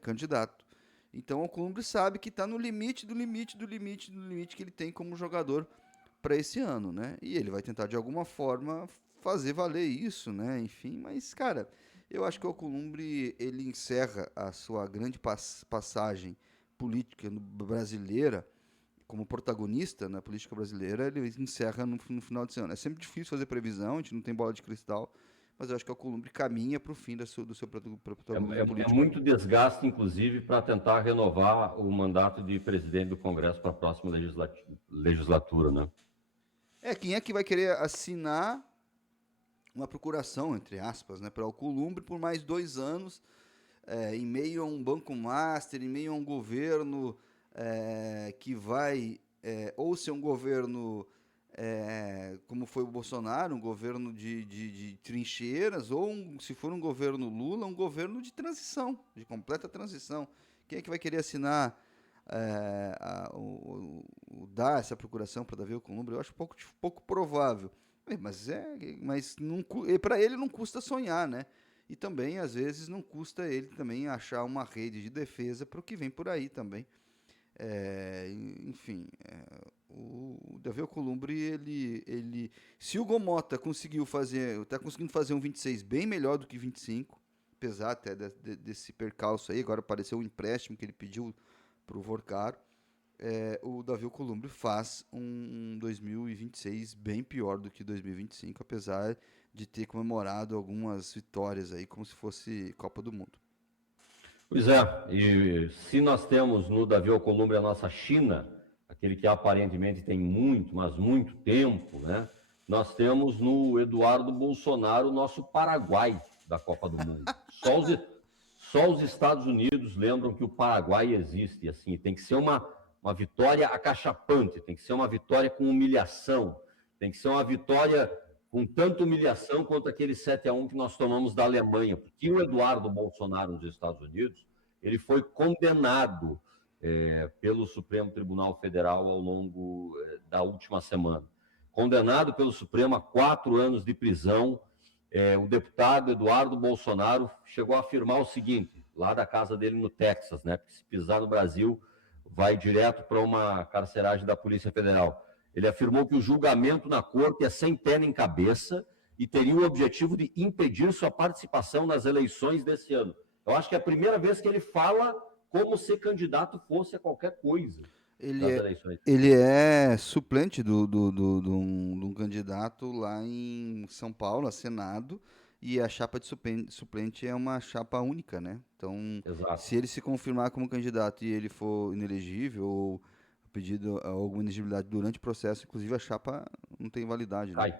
candidato. Então o Alcolumbre sabe que está no limite do limite que ele tem como jogador para esse ano, né? E ele vai tentar de alguma forma fazer valer isso, né? Enfim, mas cara, eu acho que o Alcolumbre ele encerra a sua grande passagem política brasileira como protagonista na política brasileira, ele encerra no final de ano. É sempre difícil fazer previsão, a gente não tem bola de cristal, mas eu acho que o Alcolumbre caminha para o fim do seu protagonismo político. É muito desgaste, inclusive, para tentar renovar o mandato de presidente do Congresso para a próxima legislatura, né? Quem é que vai querer assinar uma procuração, entre aspas, né, para o Alcolumbre por mais 2 anos, em meio a um banco master, em meio a um governo que vai ou ser um governo como foi o Bolsonaro, um governo de trincheiras, ou, se for um governo Lula, um governo de transição, de completa transição. Quem é que vai querer assinar, dar essa procuração para Davi Alcolumbre? Eu acho pouco provável. Mas para ele não custa sonhar, né? E também, às vezes, não custa ele também achar uma rede de defesa para o que vem por aí também. Enfim, o Davi Alcolumbre, ele, se o Gomota está conseguindo fazer um 26 bem melhor do que 25, apesar até desse percalço aí, agora apareceu um empréstimo que ele pediu para o Vorcaro, o Davi Alcolumbre faz um 2026 bem pior do que 2025, apesar de ter comemorado algumas vitórias aí, como se fosse Copa do Mundo. Pois é, e se nós temos no Davi Alcolumbre a nossa China, aquele que aparentemente tem muito, mas muito tempo, né? Nós temos no Eduardo Bolsonaro o nosso Paraguai da Copa do Mundo. Só os Estados Unidos lembram que o Paraguai existe, assim, tem que ser uma vitória acachapante, tem que ser uma vitória com humilhação, tem que ser uma vitória com tanta humilhação quanto aquele 7-1 que nós tomamos da Alemanha, porque o Eduardo Bolsonaro nos Estados Unidos, ele foi condenado pelo Supremo Tribunal Federal ao longo da última semana. Condenado pelo Supremo a 4 anos de prisão. O deputado Eduardo Bolsonaro chegou a afirmar o seguinte, lá da casa dele no Texas, né? Porque se pisar no Brasil, vai direto para uma carceragem da Polícia Federal. Ele afirmou que o julgamento na corte é sem pé nem cabeça e teria o objetivo de impedir sua participação nas eleições desse ano. Eu acho que é a primeira vez que ele fala como se candidato fosse a qualquer coisa. Ele é suplente de um candidato lá em São Paulo, a Senado, e a chapa de suplente é uma chapa única, né? Então, exato, se ele se confirmar como candidato e ele for inelegível ou pedido alguma elegibilidade durante o processo, inclusive a chapa não tem validade, né?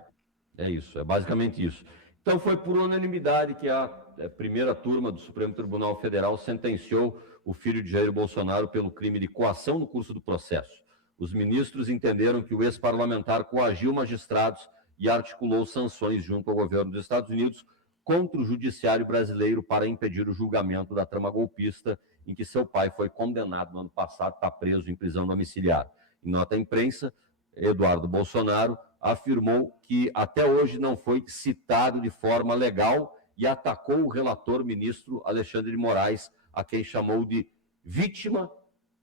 É isso, é basicamente isso. Então foi por unanimidade que a primeira turma do Supremo Tribunal Federal sentenciou o filho de Jair Bolsonaro pelo crime de coação no curso do processo. Os ministros entenderam que o ex-parlamentar coagiu magistrados e articulou sanções junto ao governo dos Estados Unidos contra o judiciário brasileiro para impedir o julgamento da trama golpista em que seu pai foi condenado no ano passado, está preso em prisão domiciliar. Em nota à imprensa, Eduardo Bolsonaro afirmou que até hoje não foi citado de forma legal e atacou o relator ministro Alexandre de Moraes, a quem chamou de vítima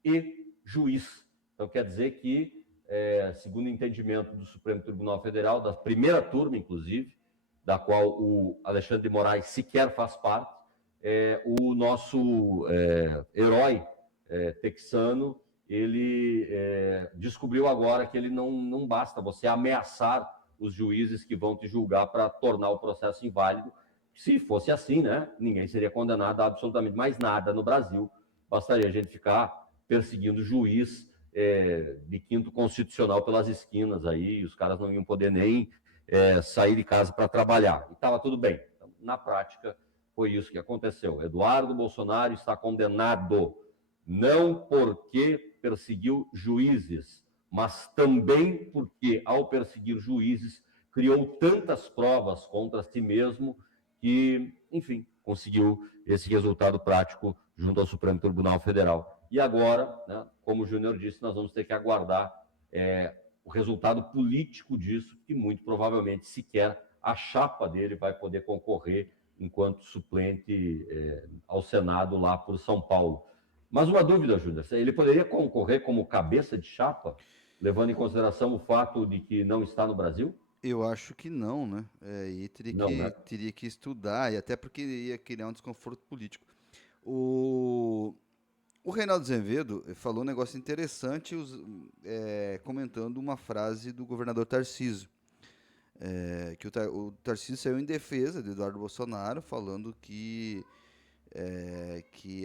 e juiz. Então, quer dizer que, segundo o entendimento do Supremo Tribunal Federal, da primeira turma, inclusive, da qual o Alexandre de Moraes sequer faz parte, o nosso herói texano, ele descobriu agora que ele não basta você ameaçar os juízes que vão te julgar para tornar o processo inválido. Se fosse assim, né, ninguém seria condenado a absolutamente mais nada no Brasil. Bastaria a gente ficar perseguindo juiz de quinto constitucional pelas esquinas aí, os caras não iam poder nem sair de casa para trabalhar. E estava tudo bem. Então, na prática, foi isso que aconteceu. Eduardo Bolsonaro está condenado, não porque perseguiu juízes, mas também porque, ao perseguir juízes, criou tantas provas contra si mesmo que, enfim, conseguiu esse resultado prático junto ao Supremo Tribunal Federal. E agora, né, como o Júnior disse, nós vamos ter que aguardar o resultado político disso, que muito provavelmente sequer a chapa dele vai poder concorrer enquanto suplente ao Senado lá por São Paulo. Mas uma dúvida, Júnior, ele poderia concorrer como cabeça de chapa, levando em consideração o fato de que não está no Brasil? Eu acho que não, né? E teria que estudar, e até porque ia criar um desconforto político. O Reinaldo Azevedo falou um negócio interessante, comentando uma frase do governador Tarcísio. Que o Tarcísio saiu em defesa de Eduardo Bolsonaro, falando que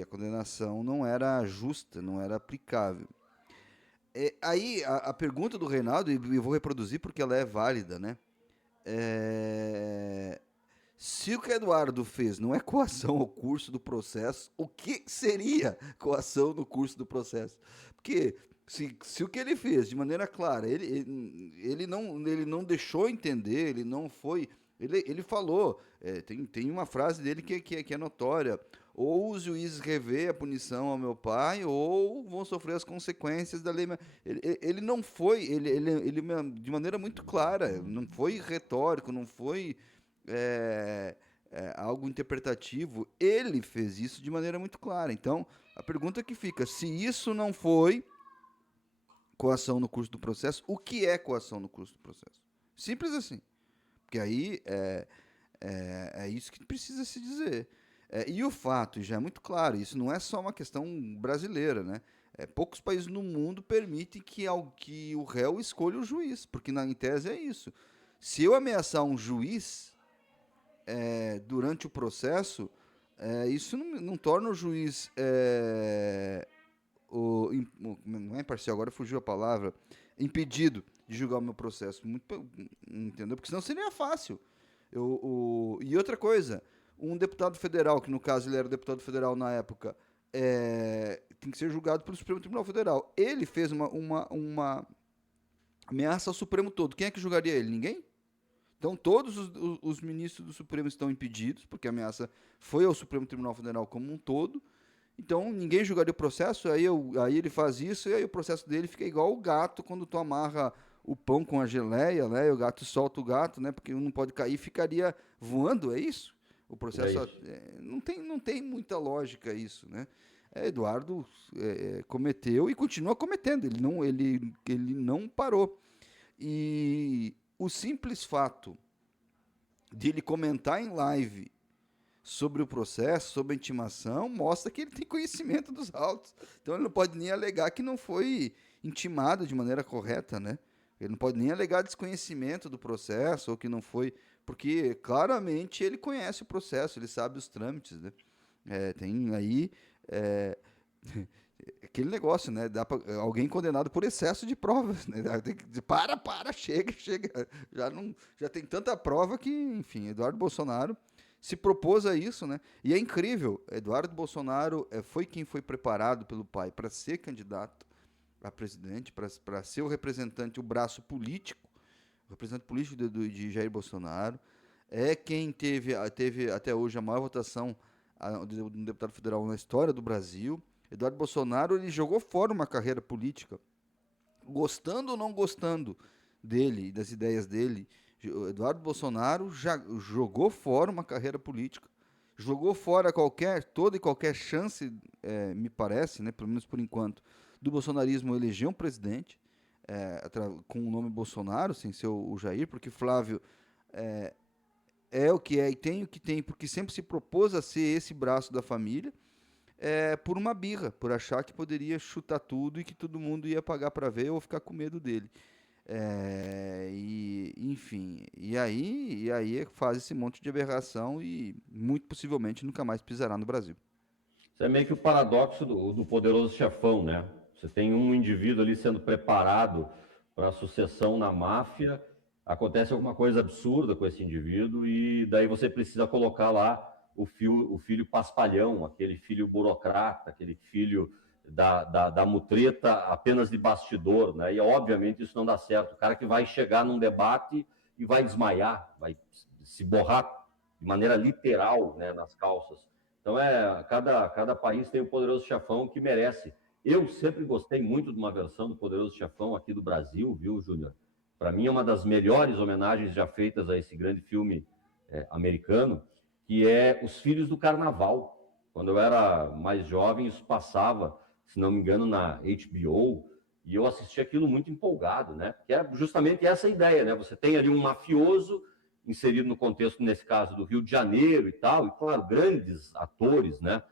a condenação não era justa, não era aplicável. Aí a pergunta do Reinaldo, e eu vou reproduzir porque ela é válida, né? Se o que o Eduardo fez não é coação ao curso do processo, o que seria coação no curso do processo? Porque Se o que ele fez de maneira clara, ele não deixou entender, ele não foi. Ele falou, tem uma frase dele que é notória: ou os juízes revê a punição ao meu pai, ou vão sofrer as consequências da lei. Ele não foi, ele de maneira muito clara, não foi retórico, não foi algo interpretativo, ele fez isso de maneira muito clara. Então, a pergunta que fica: se isso não foi coação no curso do processo, o que é coação no curso do processo? Simples assim. Porque aí é isso que precisa se dizer. E o fato, já é muito claro, isso não é só uma questão brasileira, né? Poucos países no mundo permitem que o réu escolha o juiz, porque em tese é isso. Se eu ameaçar um juiz durante o processo, isso não torna o juiz não é imparcial, agora fugiu a palavra, impedido de julgar o meu processo, entendeu? Porque senão seria fácil. E outra coisa, um deputado federal, que no caso ele era deputado federal na época, tem que ser julgado pelo Supremo Tribunal Federal. Ele fez uma ameaça ao Supremo todo. Quem é que julgaria ele? Ninguém? Então todos os ministros do Supremo estão impedidos, porque a ameaça foi ao Supremo Tribunal Federal como um todo. Então ninguém julgaria o processo, aí ele faz isso, e aí o processo dele fica igual o gato quando tu amarra o pão com a geleia, né? E o gato solta o gato, né? Porque um não pode cair, ficaria voando, é isso? O processo não tem muita lógica isso, né? Eduardo cometeu e continua cometendo, ele não parou. E o simples fato de ele comentar em live sobre o processo, sobre a intimação, mostra que ele tem conhecimento dos autos. Então ele não pode nem alegar que não foi intimado de maneira correta, né? Ele não pode nem alegar desconhecimento do processo ou que não foi, porque claramente ele conhece o processo, ele sabe os trâmites, né? Tem aí aquele negócio, né? Dá pra, alguém condenado por excesso de provas, né? Chega, já tem tanta prova que, enfim, Eduardo Bolsonaro se propôs a isso, né? E é incrível, Eduardo Bolsonaro foi quem foi preparado pelo pai para ser candidato a presidente, para ser o representante, o braço político, o representante político de Jair Bolsonaro, é quem teve até hoje a maior votação de um deputado federal na história do Brasil. Eduardo Bolsonaro, ele jogou fora uma carreira política, gostando ou não gostando dele, das ideias dele. Eduardo Bolsonaro já jogou fora uma carreira política, jogou fora toda e qualquer chance, me parece, né, pelo menos por enquanto, do bolsonarismo eleger um presidente com o nome Bolsonaro, sem ser o Jair, porque Flávio é o que é e tem o que tem, porque sempre se propôs a ser esse braço da família, por uma birra, por achar que poderia chutar tudo e que todo mundo ia pagar para ver ou ficar com medo dele. Enfim, e aí faz esse monte de aberração e muito possivelmente nunca mais pisará no Brasil. Isso é meio que o paradoxo do poderoso chefão, né? Você tem um indivíduo ali sendo preparado para a sucessão na máfia, acontece alguma coisa absurda com esse indivíduo e daí você precisa colocar lá o filho paspalhão, aquele filho burocrata, aquele filho da mutreta apenas de bastidor, né? E obviamente isso não dá certo. O cara que vai chegar num debate e vai desmaiar, vai se borrar de maneira literal, né, nas calças. Então cada país tem o poderoso chefão que merece. Eu sempre gostei muito de uma versão do Poderoso Chefão aqui do Brasil, viu, Júnior? Para mim é uma das melhores homenagens já feitas a esse grande filme americano, que é Os Filhos do Carnaval. Quando eu era mais jovem, isso passava, se não me engano, na HBO, e eu assisti aquilo muito empolgado, né? Que é justamente essa ideia, né? Você tem ali um mafioso inserido no contexto, nesse caso, do Rio de Janeiro e tal, e, claro, grandes atores, né?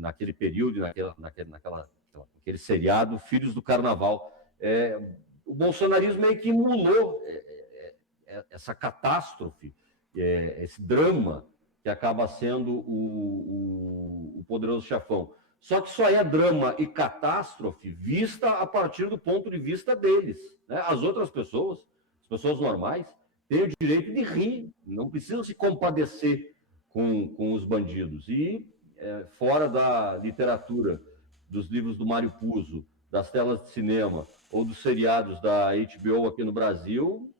Naquele período, naquele seriado, Filhos do Carnaval. O bolsonarismo meio que emulou essa catástrofe, esse drama que acaba sendo o poderoso chefão. Só que só é drama e catástrofe vista a partir do ponto de vista deles, né? As outras pessoas, as pessoas normais, têm o direito de rir, não precisam se compadecer com os bandidos. E fora da literatura, dos livros do Mário Puzo, das telas de cinema ou dos seriados da HBO aqui no Brasil,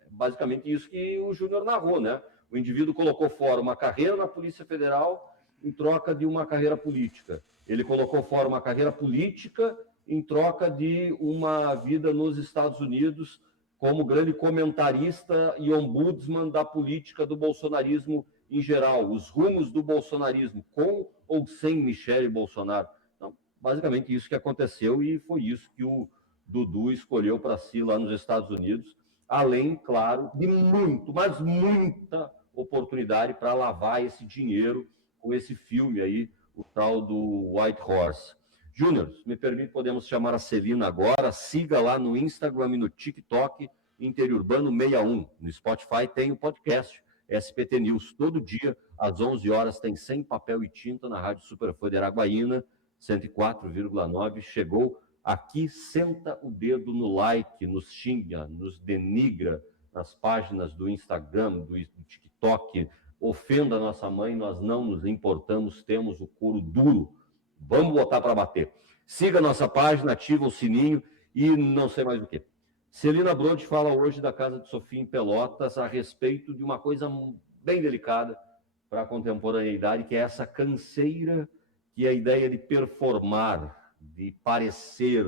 é basicamente isso que o Júnior narrou, né? O indivíduo colocou fora uma carreira na Polícia Federal em troca de uma carreira política. Ele colocou fora uma carreira política em troca de uma vida nos Estados Unidos como grande comentarista e ombudsman da política do bolsonarismo em geral, os rumos do bolsonarismo, com ou sem Michele Bolsonaro. Então, basicamente isso que aconteceu e foi isso que o Dudu escolheu para si lá nos Estados Unidos, além, claro, de muito, mas muita oportunidade para lavar esse dinheiro com esse filme aí, o tal do White Horse. Júnior, me permite, podemos chamar a Celina agora, siga lá no Instagram e no TikTok, Interurbano 61. No Spotify tem o podcast SPT News. Todo dia, às 11 horas, tem Sem Papel e Tinta na Rádio Superfã de Araguaína, 104,9. Chegou aqui, senta o dedo no like, nos xinga, nos denigra nas páginas do Instagram, do TikTok, ofenda a nossa mãe, nós não nos importamos, temos o couro duro. Vamos botar para bater. Siga a nossa página, ativa o sininho e não sei mais o que. Celina Brode fala hoje da Casa de Sofia em Pelotas a respeito de uma coisa bem delicada para a contemporaneidade, que é essa canseira, que é a ideia de performar, de parecer,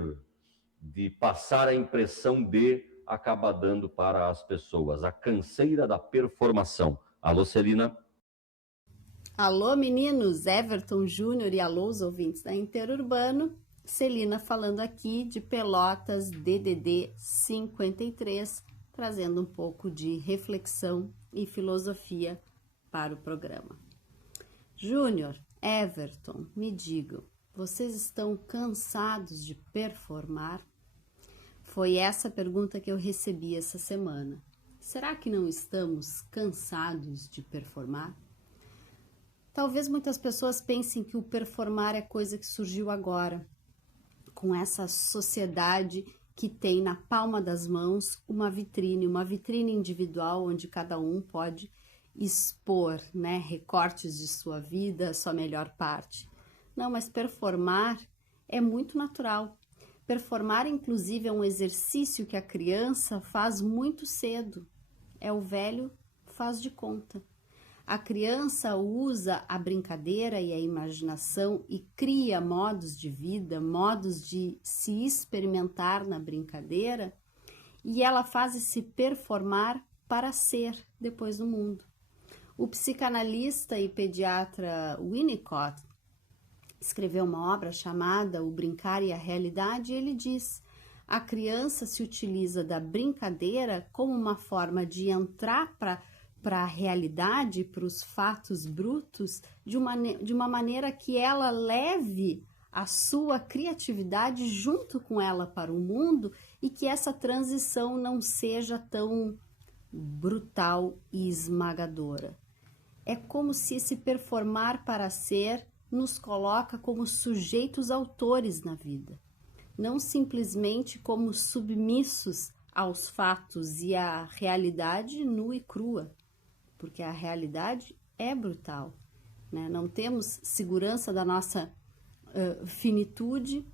de passar a impressão de acaba dando para as pessoas. A canseira da performação. Alô, Celina? Alô, meninos, Everton Júnior e alô, os ouvintes da Interurbano. Celina falando aqui de Pelotas, DDD 53, trazendo um pouco de reflexão e filosofia para o programa. Júnior, Everton, me digam, vocês estão cansados de performar? Foi essa a pergunta que eu recebi essa semana. Será que não estamos cansados de performar? Talvez muitas pessoas pensem que o performar é coisa que surgiu agora, com essa sociedade que tem na palma das mãos uma vitrine individual onde cada um pode expor, né, recortes de sua vida, sua melhor parte. Não, mas performar é muito natural. Performar, inclusive, é um exercício que a criança faz muito cedo. É o velho faz de conta. A criança usa a brincadeira e a imaginação e cria modos de vida, modos de se experimentar na brincadeira, e ela faz esse performar para ser depois no mundo. O psicanalista e pediatra Winnicott escreveu uma obra chamada O Brincar e a Realidade, e ele diz: a criança se utiliza da brincadeira como uma forma de entrar para a realidade, para os fatos brutos, de uma maneira que ela leve a sua criatividade junto com ela para o mundo e que essa transição não seja tão brutal e esmagadora. É como se esse performar para ser nos coloca como sujeitos autores na vida, não simplesmente como submissos aos fatos e à realidade nua e crua, porque a realidade é brutal, né? Não temos segurança da nossa finitude,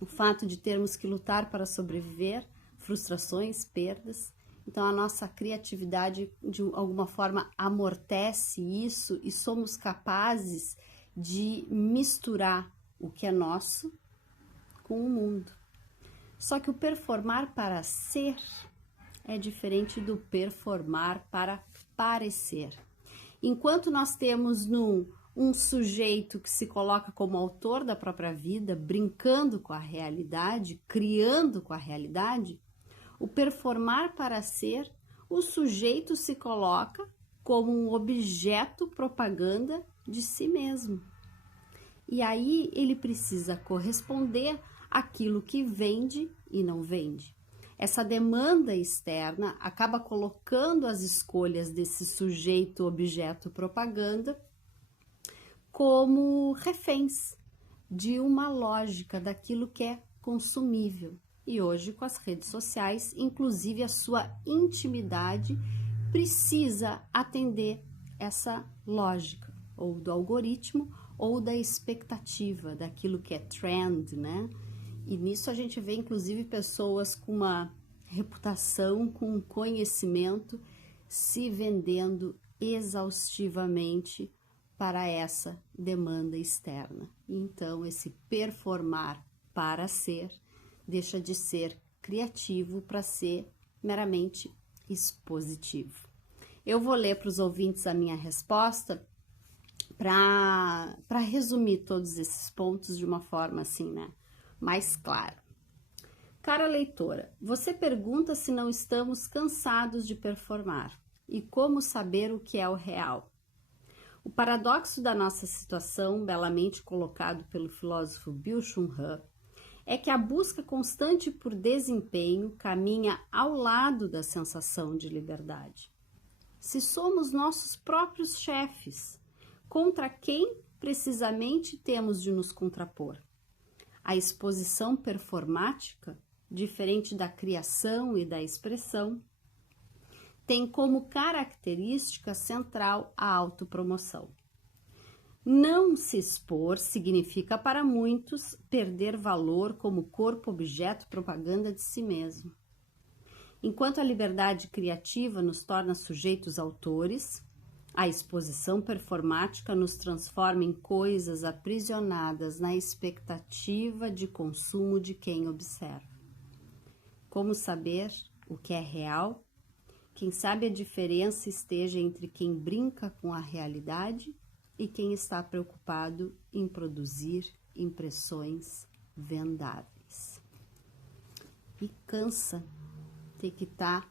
o fato de termos que lutar para sobreviver, frustrações, perdas. Então a nossa criatividade de alguma forma amortece isso e somos capazes de misturar o que é nosso com o mundo. Só que o performar para ser é diferente do performar para parecer. Enquanto nós temos um sujeito que se coloca como autor da própria vida, brincando com a realidade, criando com a realidade, o performar para ser, o sujeito se coloca como um objeto propaganda de si mesmo. E aí ele precisa corresponder àquilo que vende e não vende. Essa demanda externa acaba colocando as escolhas desse sujeito objeto propaganda como reféns de uma lógica daquilo que é consumível. E hoje, com as redes sociais, inclusive a sua intimidade precisa atender essa lógica, ou do algoritmo, ou da expectativa, daquilo que é trend, né? E nisso a gente vê, inclusive, pessoas com uma reputação, com um conhecimento, se vendendo exaustivamente para essa demanda externa. Então, esse performar para ser deixa de ser criativo para ser meramente expositivo. Eu vou ler para os ouvintes a minha resposta para resumir todos esses pontos de uma forma assim, né, mais clara. Cara leitora, você pergunta se não estamos cansados de performar e como saber o que é o real. O paradoxo da nossa situação, belamente colocado pelo filósofo Byung-Chul Han, é que a busca constante por desempenho caminha ao lado da sensação de liberdade. Se somos nossos próprios chefes, contra quem precisamente temos de nos contrapor? A exposição performática, diferente da criação e da expressão, tem como característica central a autopromoção. Não se expor significa para muitos perder valor como corpo-objeto propaganda de si mesmo. Enquanto a liberdade criativa nos torna sujeitos autores, a exposição performática nos transforma em coisas aprisionadas na expectativa de consumo de quem observa. Como saber o que é real? Quem sabe a diferença esteja entre quem brinca com a realidade e quem está preocupado em produzir impressões vendáveis. E cansa ter que estar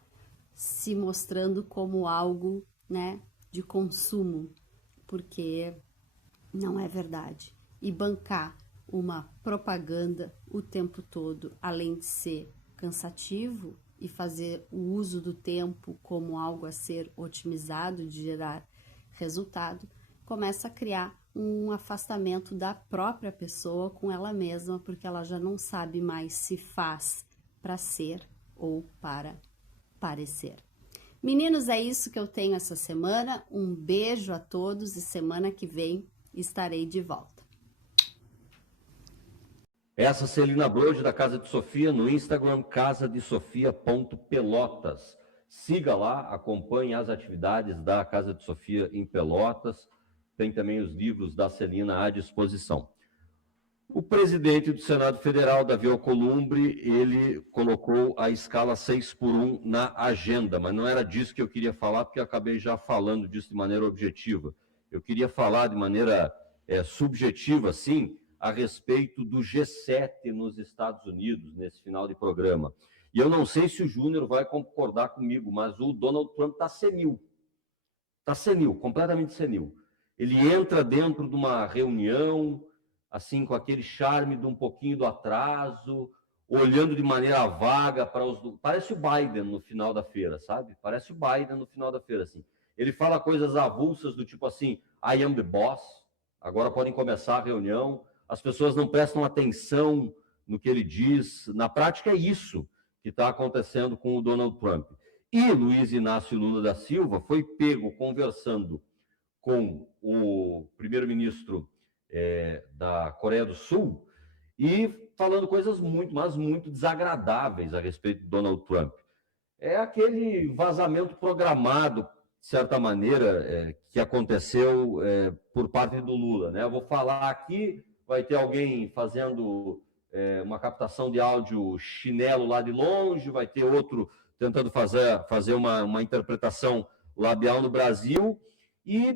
se mostrando como algo, né, de consumo, porque não é verdade. E bancar uma propaganda o tempo todo, além de ser cansativo e fazer o uso do tempo como algo a ser otimizado, de gerar resultado, começa a criar um afastamento da própria pessoa com ela mesma, porque ela já não sabe mais se faz para ser ou para parecer. Meninos, é isso que eu tenho essa semana. Um beijo a todos e semana que vem estarei de volta. Essa Celina Brode da Casa de Sofia no Instagram, casadesofia.pelotas. Siga lá, acompanhe as atividades da Casa de Sofia em Pelotas. Tem também os livros da Celina à disposição. O presidente do Senado Federal, Davi Alcolumbre, ele colocou a escala 6x1 na agenda, mas não era disso que eu queria falar, porque eu acabei já falando disso de maneira objetiva. Eu queria falar de maneira subjetiva, sim, a respeito do G7 nos Estados Unidos, nesse final de programa. E eu não sei se o Júnior vai concordar comigo, mas o Donald Trump está senil. Está senil, completamente senil. Ele entra dentro de uma reunião, assim, com aquele charme de um pouquinho do atraso, olhando de maneira vaga para os... Parece o Biden no final da feira, sabe? Parece o Biden no final da feira, assim. Ele fala coisas avulsas do tipo assim, I am the boss, agora podem começar a reunião. As pessoas não prestam atenção no que ele diz. Na prática, é isso que está acontecendo com o Donald Trump. E Luiz Inácio Lula da Silva foi pego conversando com o primeiro-ministro da Coreia do Sul e falando coisas muito desagradáveis a respeito de Donald Trump. É aquele vazamento programado, de certa maneira, que aconteceu por parte do Lula, né? Eu vou falar aqui, vai ter alguém fazendo uma captação de áudio chinelo lá de longe, vai ter outro tentando fazer uma interpretação labial no Brasil, e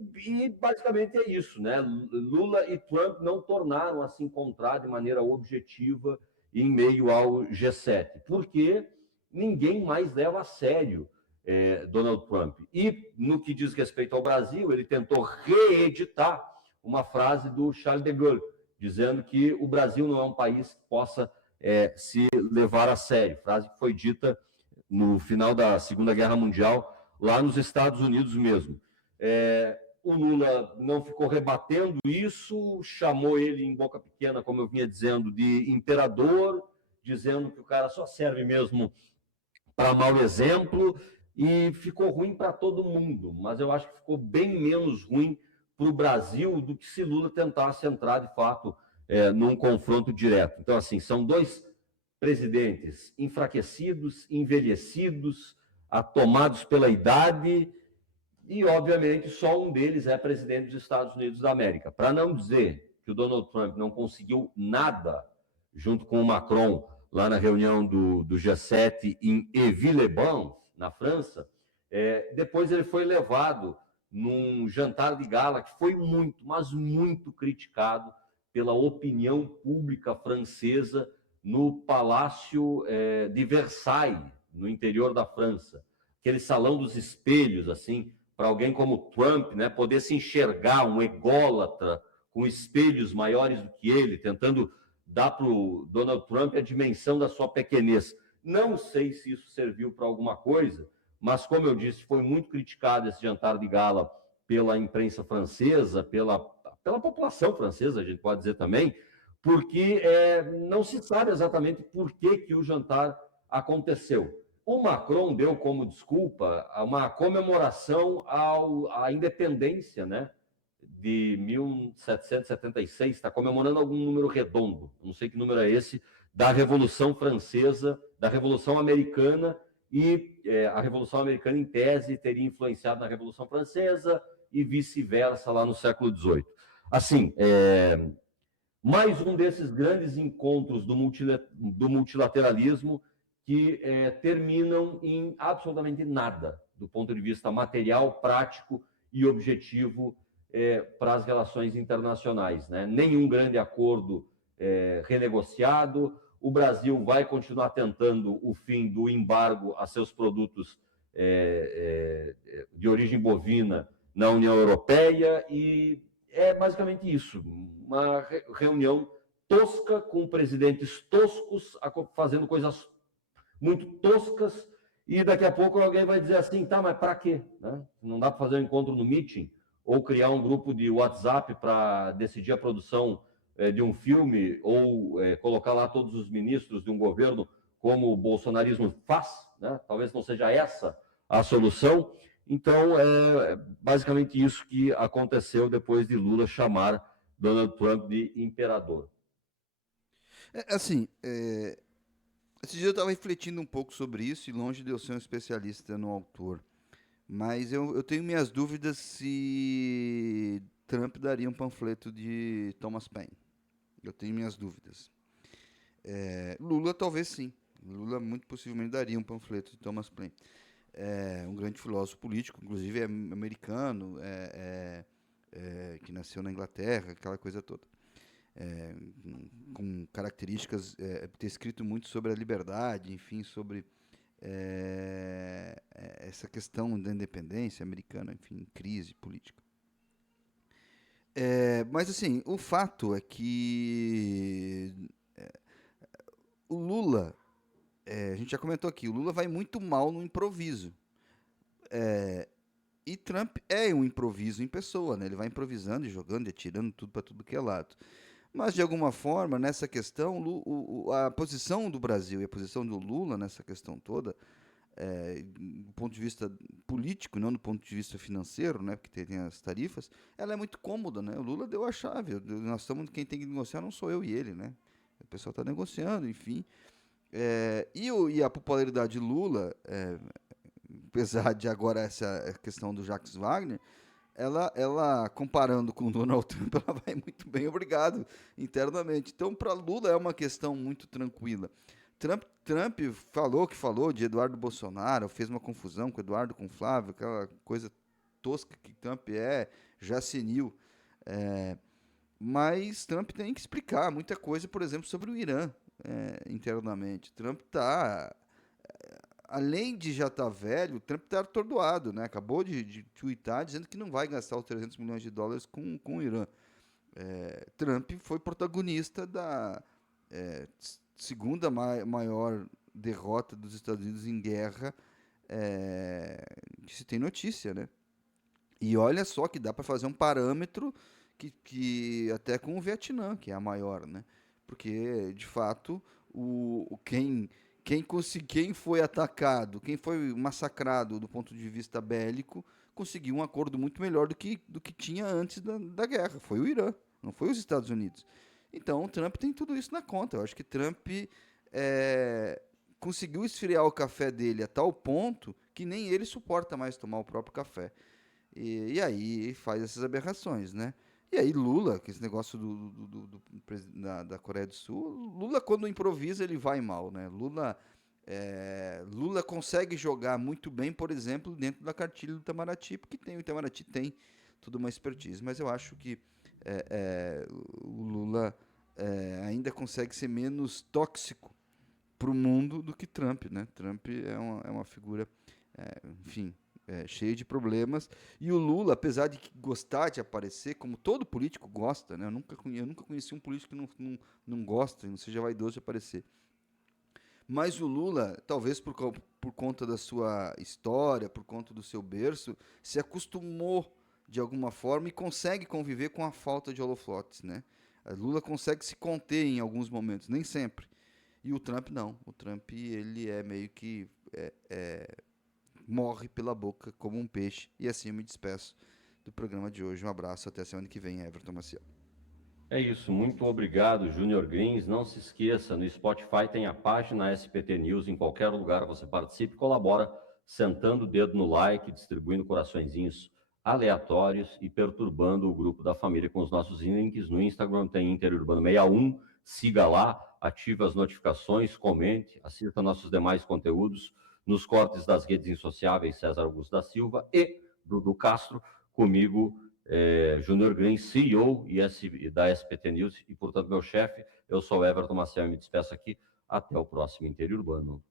basicamente é isso, né? Lula e Trump não tornaram a se encontrar de maneira objetiva em meio ao G7, porque ninguém mais leva a sério Donald Trump. E no que diz respeito ao Brasil, ele tentou reeditar uma frase do Charles de Gaulle, dizendo que o Brasil não é um país que possa se levar a sério. Frase que foi dita no final da Segunda Guerra Mundial, lá nos Estados Unidos mesmo. O Lula não ficou rebatendo isso, chamou ele em boca pequena, como eu vinha dizendo, de imperador, dizendo que o cara só serve mesmo para mau exemplo, e ficou ruim para todo mundo, mas eu acho que ficou bem menos ruim para o Brasil do que se Lula tentasse entrar, de fato, num confronto direto. Então, assim, são dois presidentes enfraquecidos, envelhecidos, tomados pela idade, e, obviamente, só um deles é presidente dos Estados Unidos da América. Para não dizer que o Donald Trump não conseguiu nada junto com o Macron lá na reunião do G7 em Aix-les-Bains, na França, depois ele foi levado num jantar de gala que foi muito, mas muito criticado pela opinião pública francesa no Palácio de Versailles, no interior da França. Aquele salão dos espelhos, assim, para alguém como Trump, né, poder se enxergar, um ególatra, com espelhos maiores do que ele, tentando dar para o Donald Trump a dimensão da sua pequenez. Não sei se isso serviu para alguma coisa, mas, como eu disse, foi muito criticado esse jantar de gala pela imprensa francesa, pela população francesa, a gente pode dizer também, porque não se sabe exatamente por que o jantar aconteceu. O Macron deu como desculpa uma comemoração à independência, né, de 1776, está comemorando algum número redondo, não sei que número é esse, da Revolução Francesa, da Revolução Americana, e a Revolução Americana, em tese, teria influenciado na Revolução Francesa e vice-versa lá no século XVIII. Assim, mais um desses grandes encontros do multilateralismo que terminam em absolutamente nada, do ponto de vista material, prático e objetivo para as relações internacionais, né? Nenhum grande acordo renegociado. O Brasil vai continuar tentando o fim do embargo a seus produtos de origem bovina na União Europeia, e é basicamente isso, uma reunião tosca com presidentes toscos fazendo coisas muito toscas, e daqui a pouco alguém vai dizer assim, tá, mas para quê? Né? Não dá para fazer um encontro no meeting ou criar um grupo de WhatsApp para decidir a produção de um filme, ou colocar lá todos os ministros de um governo, como o bolsonarismo faz, né? Talvez não seja essa a solução. Então, é basicamente isso que aconteceu depois de Lula chamar Donald Trump de imperador. Esse dia eu estava refletindo um pouco sobre isso, e longe de eu ser um especialista no autor, mas eu tenho minhas dúvidas se Trump daria um panfleto de Thomas Paine. Eu tenho minhas dúvidas. Lula talvez sim. Lula muito possivelmente daria um panfleto de Thomas Paine. Um grande filósofo político, inclusive é americano, que nasceu na Inglaterra, aquela coisa toda. Com características, ter escrito muito sobre a liberdade, enfim, sobre essa questão da independência americana, enfim, crise política. Mas, assim, o fato é que o Lula, a gente já comentou aqui, o Lula vai muito mal no improviso. E Trump é um improviso em pessoa, né? Ele vai improvisando e jogando e atirando tudo para tudo que é lado. Mas, de alguma forma, nessa questão, a posição do Brasil e a posição do Lula nessa questão toda, do ponto de vista político, não do ponto de vista financeiro, né, porque tem as tarifas, ela é muito cômoda, né? O Lula deu a chave. Quem tem que negociar não sou eu e ele, né? O pessoal está negociando, enfim. E a popularidade de Lula, apesar de agora essa questão do Jacques Wagner, ela comparando com o Donald Trump, ela vai muito bem, obrigado, internamente. Então, para Lula é uma questão muito tranquila. Trump falou de Eduardo Bolsonaro, fez uma confusão com Eduardo, com Flávio, aquela coisa tosca que Trump já senil. Mas Trump tem que explicar muita coisa, por exemplo, sobre o Irã, internamente. Trump está... Além de já estar velho, o Trump está atordoado, né? Acabou de tweetar dizendo que não vai gastar os 300 milhões de dólares com o Irã. Trump foi protagonista da segunda maior derrota dos Estados Unidos em guerra que se tem notícia, né? E olha só que dá para fazer um parâmetro que até com o Vietnã, que é a maior, né? Porque, de fato, quem foi atacado, quem foi massacrado do ponto de vista bélico, conseguiu um acordo muito melhor do que tinha antes da guerra. Foi o Irã, não foi os Estados Unidos. Então, o Trump tem tudo isso na conta. Eu acho que Trump conseguiu esfriar o café dele a tal ponto que nem ele suporta mais tomar o próprio café. E aí faz essas aberrações, né? E aí Lula, que esse negócio da Coreia do Sul, Lula quando improvisa ele vai mal, né? Lula consegue jogar muito bem, por exemplo, dentro da cartilha do Itamaraty, porque o Itamaraty tem toda uma expertise, mas eu acho que o Lula ainda consegue ser menos tóxico para o mundo do que Trump, né? Trump é uma figura, enfim, cheia de problemas. E o Lula, apesar de gostar de aparecer, como todo político gosta, né? Eu nunca conheci um político que não gosta, não seja vaidoso de aparecer. Mas o Lula, talvez por conta da sua história, por conta do seu berço, se acostumou de alguma forma e consegue conviver com a falta de holofotes, né? A Lula consegue se conter em alguns momentos, nem sempre. E o Trump não. O Trump, ele é meio que morre pela boca como um peixe. E assim eu me despeço do programa de hoje. Um abraço, até a semana que vem, Everton Maciel. É isso, muito obrigado, Júnior Greens. Não se esqueça, no Spotify tem a página SPT News, em qualquer lugar você participe e colabora, sentando o dedo no like, distribuindo coraçõezinhos aleatórios e perturbando o grupo da família com os nossos links. No Instagram tem Interurbano 61, siga lá, ative as notificações, comente, assista nossos demais conteúdos nos cortes das redes insociáveis César Augusto da Silva e Dudu Castro, comigo, Júnior Green, CEO da SPT News e, portanto, meu chefe. Eu sou Everton Maciel e me despeço aqui. Até o próximo Interurbano.